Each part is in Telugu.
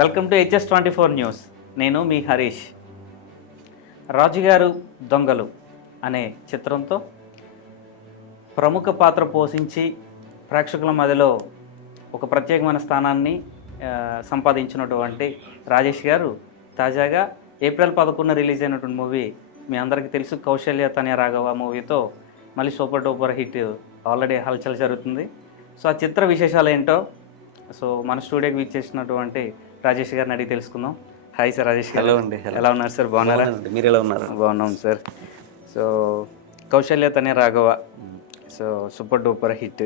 Welcome to HS24 news. నేను మీ హరీష్. రాజుగారు దొంగలు అనే చిత్రంతో ప్రముఖ పాత్ర పోషించి ప్రేక్షకుల మధ్యలో ఒక ప్రత్యేకమైన స్థానాన్ని సంపాదించినటువంటి రాజేష్ గారు తాజాగా ఏప్రిల్ 11 రిలీజ్ అయినటువంటి మూవీ మీ అందరికీ తెలుసు, కౌశల్య తనయ రాఘవ మూవీతో మళ్ళీ సూపర్ డూపర్ హిట్ ఆల్రెడీ హల్చల్ జరుగుతుంది. సో ఆ చిత్ర విశేషాలు ఏంటో మన స్టూడియోకి విచ్చేసినటువంటి రాజేష్ గారిని అడిగి తెలుసుకుందాం. హాయ్ సార్ రాజేష్ గారు. హలో అండి. ఎలా ఉన్నారు సార్? బాగున్నారా? మీరు ఎలా ఉన్నారు? బాగున్నాం సార్. సో కౌశల్య తనయ Raghava so super duper hit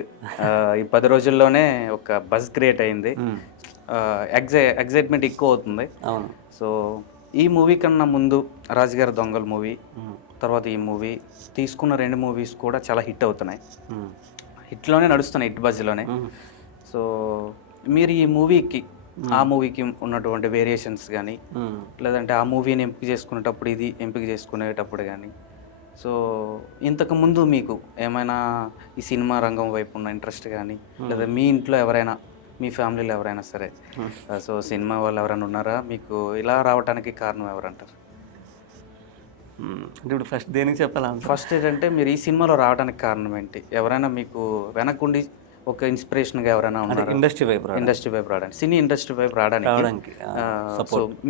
ఈ 10 రోజుల్లోనే ఒక బజ్ క్రియేట్ అయింది. ఎగ్జైట్మెంట్ ఎక్కువ అవుతుంది. అవును. సో ఈ మూవీ కన్నా ముందు రాజుగారి దొంగల మూవీ, తర్వాత ఈ మూవీ తీసుకున్న 2 మూవీస్ కూడా చాలా హిట్ అవుతున్నాయి. హిట్లోనే నడుస్తున్నాయి, హిట్ బజ్లోనే. సో మీరు ఈ మూవీకి ఆ మూవీకి ఉన్నటువంటి వేరియేషన్స్ కానీ, లేదంటే ఆ మూవీని ఎంపిక చేసుకునేటప్పుడు ఇది ఎంపిక చేసుకునేటప్పుడు కానీ, సో ఇంతకు ముందు మీకు ఏమైనా ఈ సినిమా రంగం వైపు ఉన్న ఇంట్రెస్ట్ కానీ, లేదా మీ ఇంట్లో ఎవరైనా, మీ ఫ్యామిలీలో ఎవరైనా సరే సో సినిమా వాళ్ళు ఎవరైనా ఉన్నారా? మీకు ఇలా రావడానికి కారణం ఎవరంటారు? అంటే ఇప్పుడు ఫస్ట్ దేనికి చెప్పాలా? ఫస్ట్ ఏంటంటే మీరు ఈ సినిమాలో రావడానికి కారణం ఏంటి? ఎవరైనా మీకు వెనకుండి ఒక ఇన్స్పిరేషన్గా ఎవరైనా ఉన్నారు? ఇండస్ట్రీ వైపు రావడానికి, సినీ ఇండస్ట్రీ వైపు రావడానికి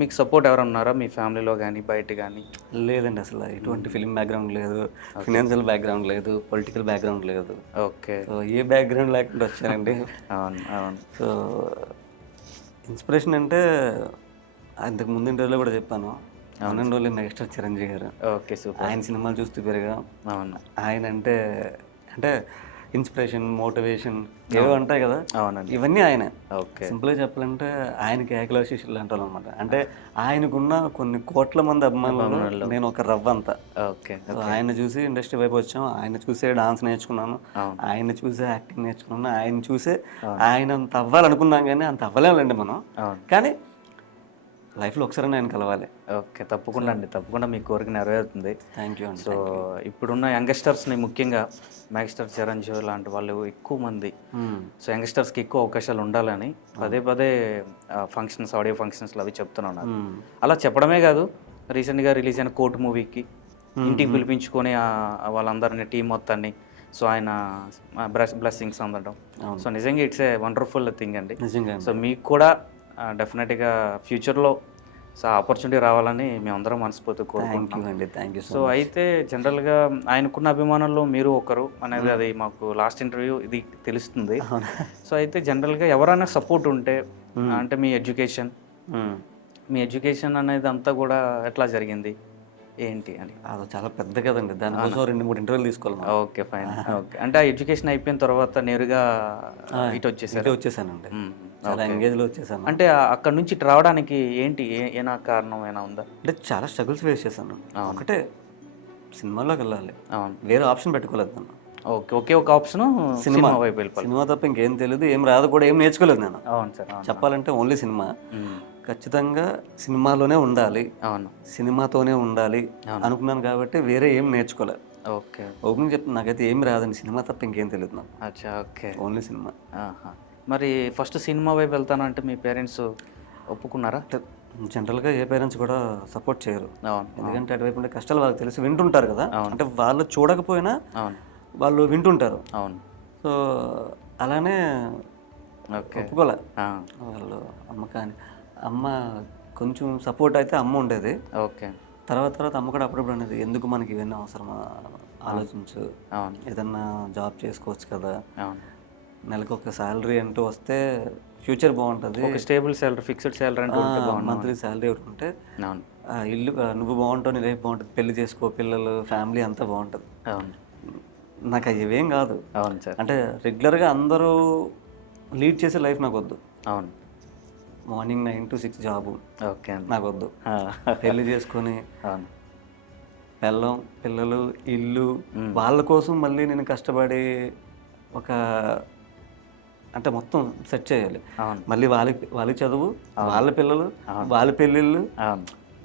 మీకు సపోర్ట్ ఎవరైనా ఉన్నారా మీ ఫ్యామిలీలో కానీ బయట కానీ? లేదండి, అసలు ఎటువంటి ఫిల్మ్ బ్యాక్గ్రౌండ్ లేదు, ఫినాన్షియల్ బ్యాక్గ్రౌండ్ లేదు, పొలిటికల్ బ్యాక్గ్రౌండ్ లేదు. ఓకే. సో ఏ బ్యాక్గ్రౌండ్ లేకుండా వచ్చానండి. అవును అవును. సో ఇన్స్పిరేషన్ అంటే అంతకు ముందు ఇంటర్వ్యూలో కూడా చెప్పాను, అనండోలి మెగాస్టార్ చిరంజీవి గారు. Okay, super. ఆయన సినిమాలు చూస్తూ పెరిగా. అవును. ఆయన అంటే ఇన్స్పిరేషన్, మోటివేషన్ ఏవో ఉంటాయి కదా. అవునండి. ఇవన్నీ ఆయన. ఓకే. సింపుల్గా చెప్పాలంటే ఆయనకి ఏకలవ్య అంటారు అనమాట. అంటే ఆయనకున్న కొన్ని కోట్ల మంది అభిమానులు నేను ఒక రవ్వంతా. ఓకే. ఆయన చూసి ఇండస్ట్రీ వైపు వచ్చాం, ఆయన చూసే డాన్స్ నేర్చుకున్నాను, ఆయన చూసే యాక్టింగ్ నేర్చుకున్నాను, ఆయన చూసే ఆయన అంత అవ్వాలనుకున్నాం, కానీ అంత అవ్వలేమండి మనం. కానీ లైఫ్లో ఒకసారి ఆయన కలవాలి. ఓకే, తప్పకుండా అండి, తప్పకుండా మీ కోరిక నెరవేరుతుంది. థ్యాంక్ యూ అండి. సో ఇప్పుడున్న యంగ్స్టర్స్ని, ముఖ్యంగా మెగాస్టార్ చిరంజీవి లాంటి వాళ్ళు ఎక్కువ మంది, సో యంగ్స్టర్స్కి ఎక్కువ అవకాశాలు ఉండాలని పదే ఫంక్షన్స్, ఆడియో ఫంక్షన్స్లో అవి చెప్తున్నారు. అలా చెప్పడమే కాదు, రీసెంట్గా రిలీజ్ అయిన కోర్టు మూవీకి ఇంటికి పిలిపించుకొని వాళ్ళందరినీ, టీం మొత్తాన్ని, సో ఆయన బ్లెస్సింగ్స్ అందడం, సో నిజంగా ఇట్స్ ఏ వండర్ఫుల్ థింగ్ అండి. సో మీకు కూడా డెఫినెట్గా ఫ్యూచర్లో సో ఆపర్చునిటీ రావాలని మేమందరం మనస్ఫూర్తి కోరుకుంటున్నాం. సో అయితే జనరల్గా ఆయనకున్న అభిమానుల్లో మీరు ఒకరు అనేది అది మాకు లాస్ట్ ఇంటర్వ్యూ ఇది తెలుస్తుంది. సో అయితే జనరల్గా ఎవరైనా సపోర్ట్ ఉంటే, అంటే మీ ఎడ్యుకేషన్ అనేది అంతా కూడా ఎట్లా జరిగింది ఏంటి అని? అది చాలా పెద్ద కదండి, దానికోసం 2-3 ఇంటర్వ్యూలు తీసుకోవాలి. Okay, fine. ఓకే, అంటే ఆ ఎడ్యుకేషన్ అయిపోయిన తర్వాత నేరుగా ఇటు వచ్చేసానండి. చాలా ఎంగేజ్లో వచ్చేసాను. అంటే అక్కడ నుంచి ఇటు రావడానికి ఏంటి, ఏనా కారణం ఏమైనా ఉందా? అంటే చాలా స్ట్రగుల్స్ ఫేస్ చేశాను. ఒకటే సినిమాలోకి వెళ్ళాలి, వేరే ఆప్షన్ పెట్టుకోలేదు నేను. ఓకే, ఒకే ఒక ఆప్షన్ సినిమా వైపు వెళ్ళిపోవాలి. సినిమా తప్ప ఇంకేం తెలియదు, ఏం రాదు కూడా, ఏం నేర్చుకోలేదు నేను. అవును సార్. చెప్పాలంటే ఓన్లీ సినిమా, ఖచ్చితంగా సినిమాలోనే ఉండాలి, అవును, సినిమాతోనే ఉండాలి అనుకున్నాను. కాబట్టి వేరే ఏం నేర్చుకోలేదు. ఓకే, ఓపెనింగ్ చెప్తాను, నాకైతే ఏం రాదండి, సినిమా తప్ప ఇంకేం తెలియదు నాకు. అచ్చా, ఓకే, ఓన్లీ సినిమా. మరి ఫస్ట్ సినిమా వైపు వెళ్తాను అంటే మీ పేరెంట్స్ ఒప్పుకున్నారా? జనరల్గా ఏ పేరెంట్స్ కూడా సపోర్ట్ చేయరు, ఎందుకంటే అటువైపు ఉండే కష్టాలు వాళ్ళకి తెలిసి వింటుంటారు కదా. అంటే వాళ్ళు చూడకపోయినా వాళ్ళు వింటుంటారు. అవును. సో అలానే ఒప్పుకోలే వాళ్ళు. అమ్మ కొంచెం సపోర్ట్ అయితే అమ్మ ఉండేది. ఓకే. తర్వాత అమ్మ కూడా అప్పుడప్పుడు అనేది, ఎందుకు మనకి ఇవన్నీ అవసరమా, ఆలోచించు, ఏదన్నా జాబ్ చేసుకోవచ్చు కదా, నెలకు ఒక శాలరీ అంటూ వస్తే ఫ్యూచర్ బాగుంటుంది, ఒక స్టేబుల్ శాలరీ, ఫిక్స్డ్ శాలరీ అంటే మంత్లీ శాలరీ ఒకటి ఉంటే ఇల్లు నువ్వు బాగుంటావు, నీ లైఫ్ బాగుంటుంది, పెళ్లి చేసుకో, పిల్లలు, ఫ్యామిలీ అంతా బాగుంటుంది. నాకు ఇవేం కాదు. అవును సార్. అంటే రెగ్యులర్గా అందరూ లీడ్ చేసే లైఫ్ నాకు వద్దు. అవును. మార్నింగ్ 9 to 6 జాబు ఓకే నాకు వద్దు. పెళ్లి చేసుకొని పిల్లలు, ఇల్లు, వాళ్ళ కోసం మళ్ళీ నేను కష్టపడి ఒక అంటే మొత్తం సెట్ చేయాలి. మళ్ళీ వాళ్ళకి చదువు, వాళ్ళ పిల్లలు, వాళ్ళ పెళ్ళిళ్ళు,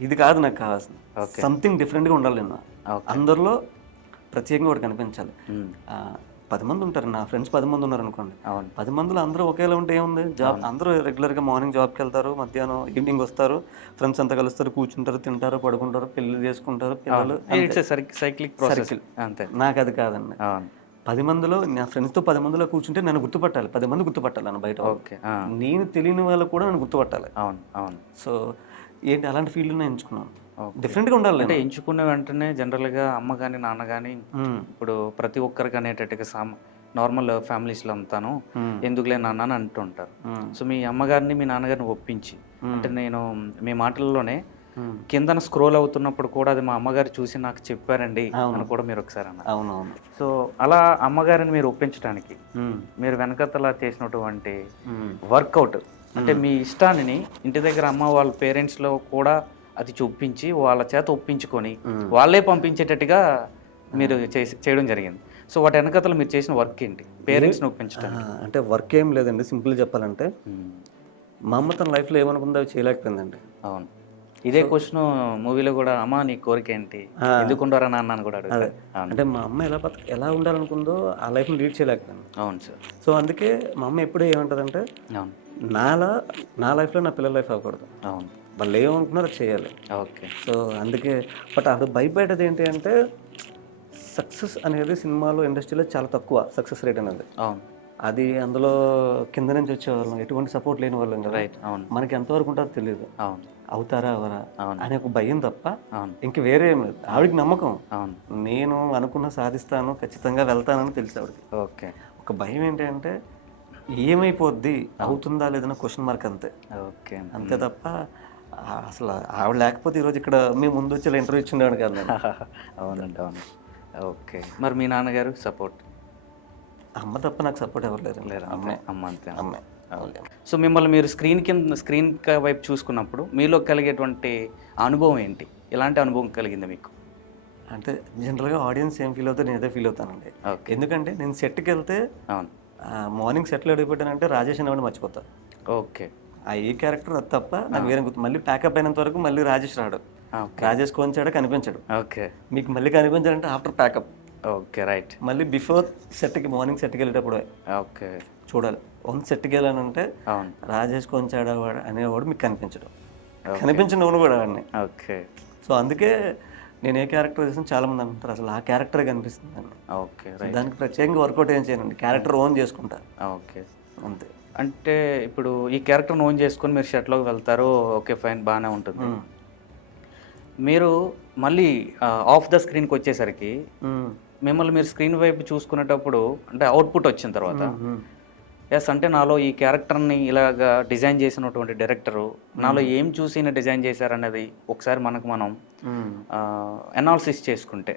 ఇది కాదు నాకు కావాల్సింది. సంథింగ్ డిఫరెంట్గా ఉండాలి నేను, అందరిలో ప్రత్యేకంగా ఒకటి కనిపించాలి. 10 మంది ఉంటారు, నా ఫ్రెండ్స్ 10 మంది ఉన్నారు అనుకోండి. అవును 10 మందిలో అందరూ ఒకేలా ఉంటే ఏముంది, జాబ్ అందరూ రెగ్యులర్గా మార్నింగ్ జాబ్కి వెళ్తారు, మధ్యాహ్నం ఈవినింగ్ వస్తారు, ఫ్రెండ్స్ అంతా కలుస్తారు, కూర్చుంటారు, తింటారు, పడుకుంటారు, పెళ్ళిళ్ళు చేసుకుంటారు, పిల్లలు. ఇట్స్ సైక్లిక్ ప్రాసెస్ అంతే. నాకు అది కాదండి. అవును 10 మందిలో నా ఫ్రెండ్స్తో 10 మందిలో కూర్చుంటే నన్ను గుర్తుపట్టాలి, 10 మంది గుర్తుపట్టాలి నన్ను బయట వాళ్ళు. ఓకే నేను తెలియని వాళ్ళు కూడా నన్ను గుర్తుపట్టాలి. అవును అవును. సో ఏంటి అలాంటి ఫీల్డ్ నేను ఎంచుకున్నాను. Okay. డిఫరెంట్గా ఉండాలి అంటే నేను. ఎంచుకున్న వెంటనే జనరల్గా అమ్మ కానీ నాన్న కానీ ఇప్పుడు ప్రతి ఒక్కరికి అనేటట్టుగా నార్మల్ ఫ్యామిలీస్లో అంతాను ఎందుకులే నాన్న అని అంటుంటారు. సో మీ అమ్మగారిని మీ నాన్నగారిని ఒప్పించి అంటే నేను మీ మాటల్లోనే కిందన స్క్రోల్ అవుతున్నప్పుడు కూడా అది మా అమ్మగారు చూసి నాకు చెప్పారండి అని కూడా మీరు ఒకసారి అన్నారు. అవునవును. సో అలా అమ్మగారిని మీరు ఒప్పించడానికి మీరు వెనకతలా చేసినటువంటి వర్కౌట్ అంటే మీ ఇష్టాన్ని ఇంటి దగ్గర అమ్మ వాళ్ళ పేరెంట్స్లో కూడా అది చూపించి వాళ్ళ చేత ఒప్పించుకొని వాళ్ళే పంపించేటట్టుగా మీరు చేయడం జరిగింది. సో వాటి వెనకతలు మీరు చేసిన వర్క్ ఏంటి పేరెంట్స్ని ఒప్పించడానికి? అంటే వర్క్ ఏం లేదండి, సింపుల్ చెప్పాలంటే మా అమ్మ తన లైఫ్లో ఏమనుకుందో అవి చేయలేకపోయిందండి. అవును ఇదే క్వశ్చన్ మూవీలో కూడా అమ్మ నీ కోరిక ఏంటి ఎందుకు ఉండరా నాన్న అని కూడా అడుగుతారు. అంటే మా అమ్మ ఎలా ఉండాలనుకుందో ఆ లైఫ్ని లీడ్ చేయలేకపోయింది. అవును సార్. సో అందుకే మా అమ్మ ఎప్పుడూ ఏమంటుందంటే అవును నా లైఫ్లో నా పిల్లల లైఫ్ అవ్వకూడదు, అవును వాళ్ళు ఏమనుకున్నారో చేయాలి. ఓకే. సో అందుకే బట్ అది భయపడేది ఏంటి అంటే సక్సెస్ అనేది సినిమాలో ఇండస్ట్రీలో చాలా తక్కువ సక్సెస్ రేట్ అనేది. అవును అది అందులో కింద నుంచి వచ్చేవాళ్ళం, ఎటువంటి సపోర్ట్ లేని వాళ్ళం కదా. రైట్. అవును మనకి ఎంతవరకు ఉంటుందో తెలియదు, అవును అవుతారా అవరా అవును అనే ఒక భయం తప్ప అవును ఇంక వేరే ఏం లేదు. ఆవిడకి నమ్మకం, అవును నేను అనుకున్న సాధిస్తాను, ఖచ్చితంగా వెళ్తానని తెలుసు ఆవిడకి. ఓకే. ఒక భయం ఏంటి అంటే ఏమైపోద్ది, అవుతుందా లేదన్న క్వశ్చన్ మార్క్ అంతే. ఓకే అంతే తప్ప అసలు ఆవిడ లేకపోతే ఈరోజు ఇక్కడ మేము ముందు వచ్చి ఇలా ఇంటర్వ్యూ ఇచ్చిండేవాడు కాదు నేను. అవునండి అవును. ఓకే. మరి మీ నాన్నగారు సపోర్ట్? అమ్మ తప్ప నాకు సపోర్ట్ ఎవరు లేరు. అమ్మే. అమ్మ అంతే. అమ్మే. సో మిమ్మల్ని మీరు స్క్రీన్ వైపు చూసుకున్నప్పుడు మీలో కలిగేటువంటి అనుభవం ఏంటి? ఎలాంటి అనుభవం కలిగింది మీకు? అంటే జనరల్గా ఆడియన్స్ ఏం ఫీల్ అవుతారు నేను అదే ఫీల్ అవుతానండి. ఎందుకంటే నేను సెట్కి వెళ్తే అవును మార్నింగ్ సెట్లో అడిగిపెట్టానంటే రాజేష్ అనేవాడిని మర్చిపోతా. ఓకే. ఆ ఏ క్యారెక్టర్ అది తప్ప నాకు వేరే గుర్తు. మళ్ళీ ప్యాకప్ అయినంత వరకు మళ్ళీ రాజేష్ రాడు, రాజేష్ కొంచాడు కనిపించాడు. ఓకే. మీకు మళ్ళీ కనిపించాడంటే ఆఫ్టర్ ప్యాకప్. Okay right. మళ్ళీ బిఫోర్ సెట్కి మార్నింగ్ సెట్కి వెళ్ళేటప్పుడు ఓకే చూడాలి. సెట్కి వెళ్ళానంటే అవును రాజేష్ కొంచాడు వాడు అనేవాడు మీకు కనిపించడు, కనిపించిన వాడు కూడా వాడిని. ఓకే. సో అందుకే నేను ఏ క్యారెక్టర్ చేసిన చాలా మంది అంటారు అసలు ఆ క్యారెక్టరే కనిపిస్తుంది అని. ఓకే. దానికి ప్రత్యేకంగా వర్కౌట్ ఏం చేయనండి, క్యారెక్టర్ ఓన్ చేసుకుంటా. ఓకే అంతే. అంటే ఇప్పుడు ఈ క్యారెక్టర్ని ఓన్ చేసుకొని మీరు షర్ట్లోకి వెళ్తారు, ఓకే ఫైన్ బాగానే ఉంటుంది. మీరు మళ్ళీ ఆఫ్ ద స్క్రీన్కి వచ్చేసరికి మిమ్మల్ని మీరు స్క్రీన్ వైపు చూసుకునేటప్పుడు అంటే అవుట్పుట్ వచ్చిన తర్వాత ఎస్ అంటే నాలో ఈ క్యారెక్టర్ని ఇలాగా డిజైన్ చేసినటువంటి డైరెక్టరు నాలో ఏం చూసి డిజైన్ చేశారనేది ఒకసారి మనం అనాలిసిస్ చేసుకుంటే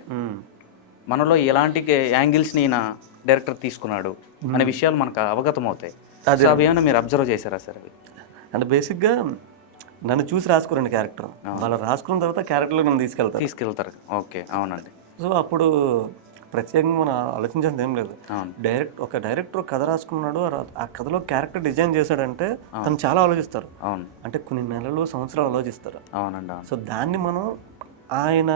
మనలో ఎలాంటి యాంగిల్స్ని ఈయన డైరెక్టర్ తీసుకున్నాడు అనే విషయాలు మనకు అవగతం అవుతాయి. సో అవి ఏమైనా మీరు అబ్జర్వ్ చేశారా సార్? అవి అంటే బేసిక్గా నన్ను చూసి రాసుకోరండి క్యారెక్టర్, వాళ్ళు రాసుకున్న తర్వాత క్యారెక్టర్లో నన్ను తీసుకెళ్తారు. ఓకే. అవునండి. సో అప్పుడు ప్రత్యేకంగా మనం ఆలోచించేది ఏం లేదు. ఒక డైరెక్టర్ కథ రాసుకున్నాడు, ఆ కథలో క్యారెక్టర్ డిజైన్ చేశాడంటే తను చాలా ఆలోచిస్తారు. అవును. అంటే కొన్ని నెలలు సంవత్సరాలు ఆలోచిస్తారు. అవునండి. సో దాన్ని మనం ఆయన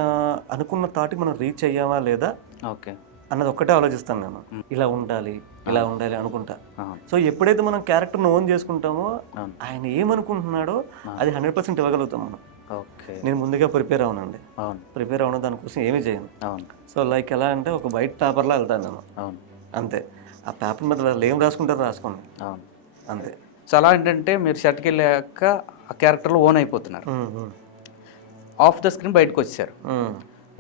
అనుకున్న థాట్కి మనం రీచ్ అయ్యామా లేదా ఓకే అన్నది ఒక్కటే ఆలోచిస్తాను నేను. ఇలా ఉండాలి అనుకుంటా. సో ఎప్పుడైతే మనం క్యారెక్టర్ని ఓన్ చేసుకుంటామో ఆయన ఏమనుకుంటున్నాడో అది 100% ఇవ్వగలుగుతాం మనం. ఓకే. నేను ముందుగా ప్రిపేర్ అవునండి. అవును. ప్రిపేర్ అవ్వడం దానికోసం ఏమీ చేయను. అవును. సో లైక్ ఎలా అంటే ఒక వైట్ పేపర్లో వెళ్తాను నేను. అవును. అంతే. ఆ పేపర్ మీద వాళ్ళు ఏం రాసుకుంటారో రాసుకోండి. అవును. అంతే. సో అలా ఏంటంటే మీరు షర్ట్కి వెళ్ళాక ఆ క్యారెక్టర్లో ఓన్ అయిపోతున్నారు, ఆఫ్ ద స్క్రీన్ బయటకు వచ్చారు.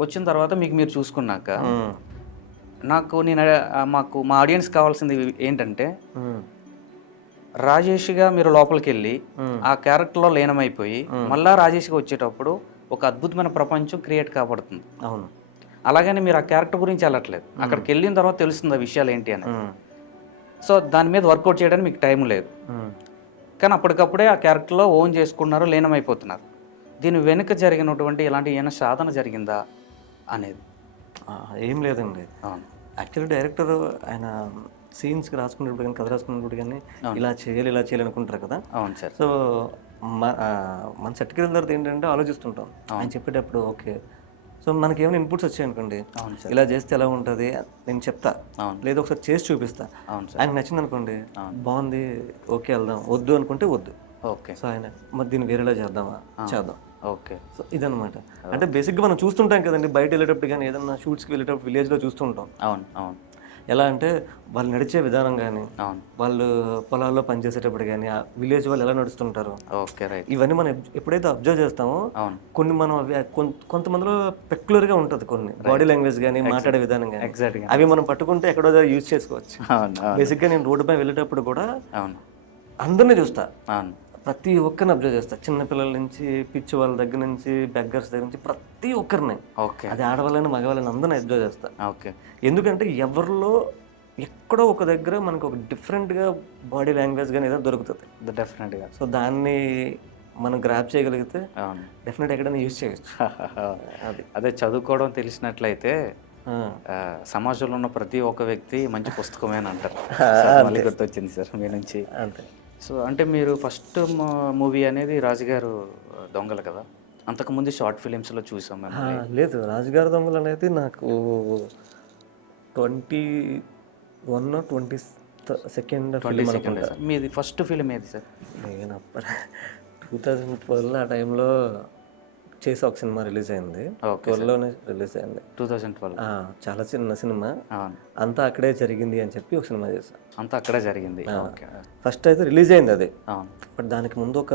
వచ్చిన తర్వాత మీకు మీరు చూసుకున్నాక మా ఆడియన్స్ కావాల్సింది ఏంటంటే రాజేష్గా మీరు లోపలికి వెళ్ళి ఆ క్యారెక్టర్లో లీనమైపోయి మళ్ళా రాజేష్గా వచ్చేటప్పుడు ఒక అద్భుతమైన ప్రపంచం క్రియేట్ కాబడుతుంది. అవును. అలాగని మీరు ఆ క్యారెక్టర్ గురించి వెళ్ళట్లేదు, అక్కడికి వెళ్ళిన తర్వాత తెలుస్తుంది ఆ విషయాలు ఏంటి అని. సో దాని మీద వర్కౌట్ చేయడానికి మీకు టైం లేదు, కానీ అప్పటికప్పుడే ఆ క్యారెక్టర్లో ఓన్ చేసుకున్నారు, లీనమైపోతున్నారు. దీని వెనుక జరిగినటువంటి ఇలాంటి ఏమైనా సాధన జరిగిందా అనేది? ఏం లేదండి. యాక్చువల్లీ డైరెక్టర్ ఆయన సీన్స్కి రాసుకున్నప్పుడు కానీ కథ రాసుకున్నప్పుడు కానీ ఇలా చేయాలి అనుకుంటారు కదా. అవును సార్. సో మన సెట్కి వెళ్ళిన తర్వాత ఏంటంటే ఆలోచిస్తుంటాం ఆయన చెప్పేటప్పుడు. ఓకే సో మనకేమైనా ఇన్పుట్స్ వచ్చాయి అనుకోండి, అవును సార్. ఇలా చేస్తే ఎలా ఉంటుంది నేను చెప్తా, అవును. లేదా ఒకసారి చేసి చూపిస్తా. అవును సార్. ఆయనకు నచ్చింది అనుకోండి, బాగుంది, ఓకే వెళ్దాం, వద్దు అనుకుంటే వద్దు. ఓకే. సో ఆయన మరి దీన్ని వేరేలా చేద్దామా, చేద్దాం. ఓకే. సో ఇదనమాట. అంటే బేసిక్గా మనం చూస్తుంటాం కదండి, బయట వెళ్ళేటప్పుడు కానీ ఏదన్నా షూట్స్కి వెళ్ళేటప్పుడు విలేజ్లో చూస్తుంటాం. అవును. అవును. ఎలా అంటే వాళ్ళు నడిచే విధానం కానీ, అవును. వాళ్ళు పొలాల్లో పనిచేసేటప్పుడు కానీ, ఆ విలేజ్ వాళ్ళు ఎలా నడుస్తుంటారు, ఓకే. రైట్. ఇవన్నీ మనం ఎప్పుడైతే అబ్జర్వ్ చేస్తామో అవును. కొన్ని మనం అవి కొంతమందిలో పెక్యులర్గా ఉంటుంది, కొన్ని బాడీ లాంగ్వేజ్ కానీ మాట్లాడే విధానం కానీ, ఎగ్జాక్ట్గా. అవి మనం పట్టుకుంటే ఎక్కడో యూజ్ చేసుకోవచ్చు. అవును. అవును. బేసిక్గా నేను రోడ్డుపై వెళ్ళేటప్పుడు కూడా అవును. అందరినీ చూస్తా, అవును. ప్రతి ఒక్కరిని అబ్జర్వ్ చేస్తా, చిన్నపిల్లల నుంచి పిచ్చి వాళ్ళ దగ్గర నుంచి బెగ్గర్స్ దగ్గర నుంచి ప్రతి ఒక్కరిని, ఓకే. అది ఆడవాళ్ళని మగవాళ్ళని అందరిని అబ్జర్వ్ చేస్తా. ఓకే. ఎందుకంటే ఎవరిలో ఎక్కడో ఒక దగ్గర మనకు ఒక డిఫరెంట్గా బాడీ లాంగ్వేజ్ కానీ ఏదో దొరుకుతుంది. డెఫినెట్గా. సో దాన్ని మనం గ్రాప్ చేయగలిగితే అవును. డెఫినెట్ ఎక్కడైనా యూజ్ చేయొచ్చు. అది అదే చదువుకోవడం తెలిసినట్లయితే ఆ. సమాజంలో ఉన్న ప్రతి ఒక్క వ్యక్తి మంచి పుస్తకమే అని అంటారు. మళ్ళీ గుర్తొచ్చింది సార్ మీ నుంచి. అంతే. సో అంటే మీరు ఫస్ట్ మూవీ అనేది రాజుగారు దొంగలు కదా, అంతకుముందు షార్ట్ ఫిలిమ్స్లో చూసాం మేము. లేదు, రాజుగారి దొంగలు అనేది నాకు 21-22 ఫిలిం అనుకుంటా. మీది ఫస్ట్ ఫిలిం ఏది సార్? నేను అప్పుడు 2012 ఆ టైంలో చేసి ఒక సినిమా రిలీజ్ అయింది. 12లోనే రిలీజ్ అయింది. 2012. చాలా చిన్న సినిమా, అవును. అంతా అక్కడే జరిగింది అని చెప్పి ఒక సినిమా చేశాను. అంతా అక్కడే జరిగింది. ఓకే. ఫస్ట్ అయితే రిలీజ్ అయింది అది. అవును. బట్ దానికి ముందు ఒక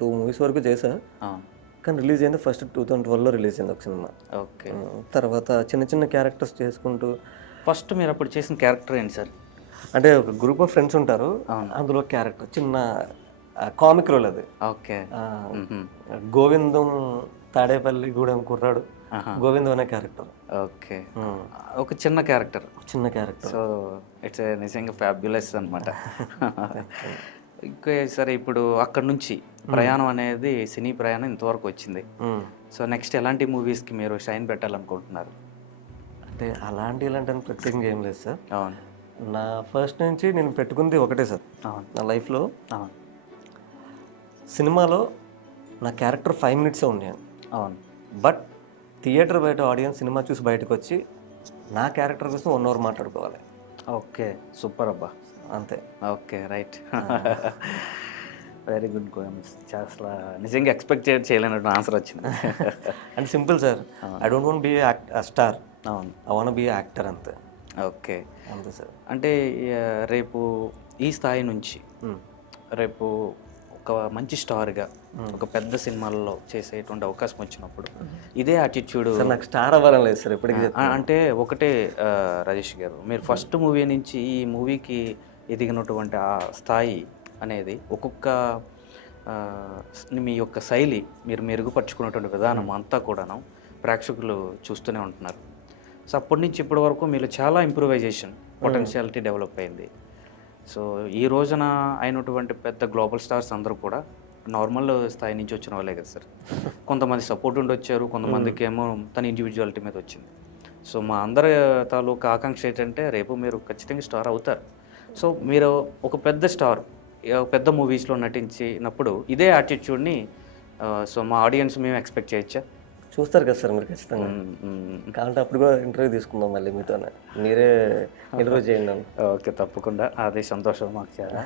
2 మూవీస్ వరకు చేశా, అవును. కానీ రిలీజ్ అయింది ఫస్ట్ 2012లో రిలీజ్ అయింది ఒక సినిమా. ఓకే. తర్వాత చిన్న చిన్న క్యారెక్టర్స్ చేసుకుంటూ. ఫస్ట్ మీరు అప్పుడు చేసిన క్యారెక్టర్ ఏంటి సార్? అంటే ఒక గ్రూప్ ఆఫ్ ఫ్రెండ్స్ ఉంటారు, అందులో క్యారెక్టర్ చిన్న కామిక్ రోల్ అది. ఓకే. గోవిందం తాడేపల్లి గూడెం కుర్రాడు గోవిందం అనే క్యారెక్టర్. ఓకే. ఒక చిన్న క్యారెక్టర్. క్యారెక్టర్. సో ఇట్స్ నిజంగా ఫ్యాబ్యులస్ అనమాట. ఇంకా సరే, ఇప్పుడు అక్కడ నుంచి ప్రయాణం అనేది సినీ ప్రయాణం ఇంతవరకు వచ్చింది. సో నెక్స్ట్ ఎలాంటి మూవీస్కి మీరు షైన్ పెట్టాలనుకుంటున్నారు? అంటే ఇలాంటి ప్రత్యేకంగా ఏం లేదు సార్. అవును. నా ఫస్ట్ నుంచి నేను పెట్టుకుంది ఒకటే సార్. అవును. నా లైఫ్లో అవును. సినిమాలో నా క్యారెక్టర్ 5 minutes ఉన్నాను. అవును. బట్ థియేటర్ బయట ఆడియన్స్ సినిమా చూసి బయటకు వచ్చి నా క్యారెక్టర్ కోసం 1 hour మాట్లాడుకోవాలి. ఓకే. సూపర్ అబ్బా. అంతే. ఓకే. రైట్. వెరీ గుడ్ గోయమ్స్. అసలు నిజంగా ఎక్స్పెక్ట్ చేయలేనట్టు ఆన్సర్ వచ్చింది. అంటే simple sir, I don't want be star. అవును. ఐ వాంట్ బీ యాక్టర్, అంతే. ఓకే. అంతే సార్. అంటే రేపు ఈ స్థాయి నుంచి రేపు ఒక మంచి స్టార్గా ఒక పెద్ద సినిమాల్లో చేసేటువంటి అవకాశం వచ్చినప్పుడు ఇదే యాటిట్యూడ్. నాకు స్టార్ అవ్వాలని లేదు సార్ ఇప్పటికీ. అంటే ఒకటే రాజేష్ గారు, మీరు ఫస్ట్ మూవీ నుంచి ఈ మూవీకి ఎదిగినటువంటి ఆ స్థాయి అనేది ఒక్కొక్క మీ యొక్క శైలి మీరు మెరుగుపరుచుకున్నటువంటి విధానం అంతా కూడాను ప్రేక్షకులు చూస్తూనే ఉంటున్నారు. సో అప్పటి నుంచి ఇప్పటి వరకు మీరు చాలా ఇంప్రూవైజేషన్ పొటెన్షియాలిటీ డెవలప్ అయింది. సో ఈ రోజున అయినటువంటి పెద్ద గ్లోబల్ స్టార్స్ అందరూ కూడా నార్మల్ స్థాయి నుంచి వచ్చిన వాళ్ళే కదా సార్. కొంతమంది సపోర్ట్ ఉండి వచ్చారు, కొంతమందికి ఏమో తన ఇండివిజువాలిటీ మీద వచ్చింది. సో మా అందరి తాలూకు ఆకాంక్ష ఏంటంటే రేపు మీరు ఖచ్చితంగా స్టార్ అవుతారు. సో మీరు ఒక పెద్ద స్టార్ పెద్ద మూవీస్లో నటించినప్పుడు ఇదే యాటిట్యూడ్ని సో మా ఆడియన్స్ మేము ఎక్స్పెక్ట్ చేయొచ్చా? చూస్తారు కదా సార్ మీరు ఖచ్చితంగా. కాబట్టి అప్పుడు కూడా ఇంటర్వ్యూ తీసుకుందాం మళ్ళీ మీతోనే, మీరే ఇంటర్వ్యూ చేయండి. ఓకే, తప్పకుండా. అదే సంతోషం మాకు చాలా.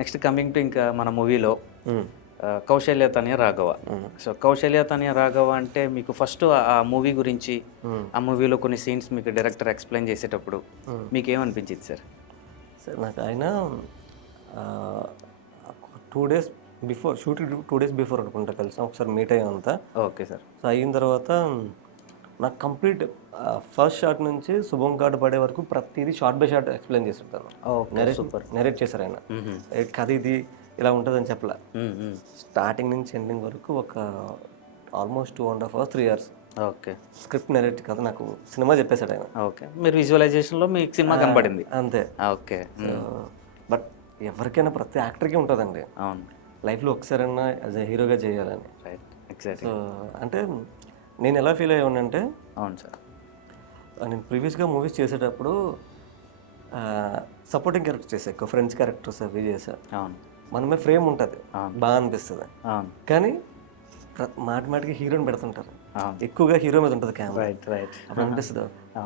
నెక్స్ట్ కమింగ్ టు ఇంకా మన మూవీలో కౌశల్య తనయ రాఘవ. సో కౌశల్య తనయ రాఘవ అంటే మీకు ఫస్ట్ ఆ మూవీ గురించి, ఆ మూవీలో కొన్ని సీన్స్ మీకు డైరెక్టర్ ఎక్స్ప్లెయిన్ చేసేటప్పుడు మీకు ఏమనిపించింది సార్? సార్ నాకు ఆయన 2 days before shooting 2 days before అనుకుంటా కలిసాం, ఒకసారి మీట్ అయ్యామంతా. Okay sir. సో అయిన తర్వాత నాకు కంప్లీట్ ఫస్ట్ షాట్ నుంచి శుభం కార్డు పడే వరకు ప్రతిదీ షార్ట్ బై షార్ట్ ఎక్స్ప్లెయిన్ చేస్తుంటాను. నెరేట్ చేశారు ఆయన. కథ ఇది ఇలా ఉంటుందని చెప్పలే, స్టార్టింగ్ నుంచి ఎండింగ్ వరకు ఒక almost 2.5 hours 3 hours okay script narrate కథ నాకు సినిమా చెప్పేశాడు ఆయన. ఓకే, మీరు విజువలైజేషన్లో మీకు సినిమా కనబడింది అంతే. ఓకే. బట్ ఎవరికైనా ప్రతి యాక్టర్కి ఉంటుందండి అవును, లైఫ్లో ఒకసారైనా యాజ్ ఎ హీరోగా చేయాలని. Right, exactly. సో అంటే నేను ఎలా ఫీల్ అయ్యానంటే, అవును సార్, నేను ప్రీవియస్గా మూవీస్ చేసేటప్పుడు సపోర్టింగ్ క్యారెక్టర్స్ చేసా, ఎక్కువ ఫ్రెండ్స్ క్యారెక్టర్స్ అవి చేసా. అవును, మనమే ఫ్రేమ్ ఉంటుంది, బాగా అనిపిస్తుంది. అవును, కానీ మాటి మాటికి హీరోని పెడుతుంటారు, అవును. ఎక్కువగా హీరో మీద ఉంటుంది కెమెరా. Right right. అప్పుడు అనిపిస్తుంది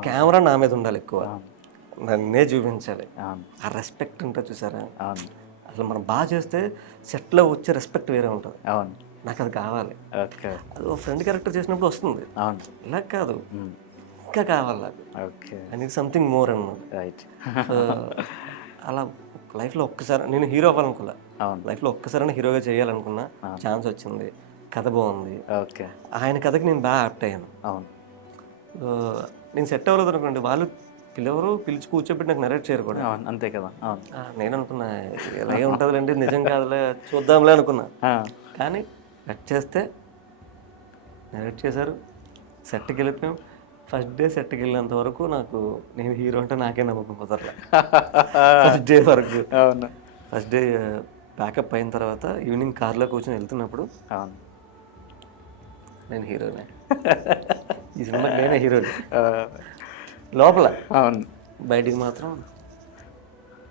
కెమెరా నా మీద ఉండాలి ఎక్కువ, నన్నే చూపించాలి. అవును ఆ రెస్పెక్ట్ ఉంటుంది చూసారా, అవును అసలు మనం బాగా చేస్తే సెట్లో వచ్చే రెస్పెక్ట్ వేరే ఉంటుంది. అవును. నాకు అది కావాలి. ఓకే. అది ఓ ఫ్రెండ్ క్యారెక్టర్ చేసినప్పుడు వస్తుంది, అవును. ఇలా కాదు ఇంకా కావాలి నాకు. Okay. I need something more అన్నమాట. రైట్. సో అలా లైఫ్లో ఒక్కసారి నేను హీరో అవ్వాలనుకున్నా, అవును. లైఫ్లో ఒక్కసారైనా హీరోగా చేయాలనుకున్నా, ఛాన్స్ వచ్చింది, కథ బాగుంది, ఓకే. ఆయన కథకి నేను బాగా యాప్ట్ అయ్యాను. అవును. సో నేను సెట్ అవ్వలేదు అనుకోండి, వాళ్ళు పిలిచి కూర్చోబెట్టి నాకు నరేట్ చేయరు కూడా. అవును అంతే కదా. అవును. నేను అనుకున్నా ఇలాగే ఉంటుందిలేండి, నిజం కాదులే చూద్దాంలే అనుకున్నా. కానీ కట్ చేస్తే నరేట్ చేశారు, సెట్కి వెళ్ళిపోయాం. ఫస్ట్ డే సెట్కి వెళ్ళేంత వరకు నాకు నేను హీరో అంటే నాకే నమ్మకం కుదరలే. ఫస్ట్ డే వరకు. అవును. ఫస్ట్ డే ప్యాకప్ అయిన తర్వాత ఈవినింగ్ కార్లో కూర్చొని వెళ్తున్నప్పుడు అవును. నేను హీరోనే, ఈ సినిమాకి నేనే హీరోని లోపల. అవును. బయటికి మాత్రం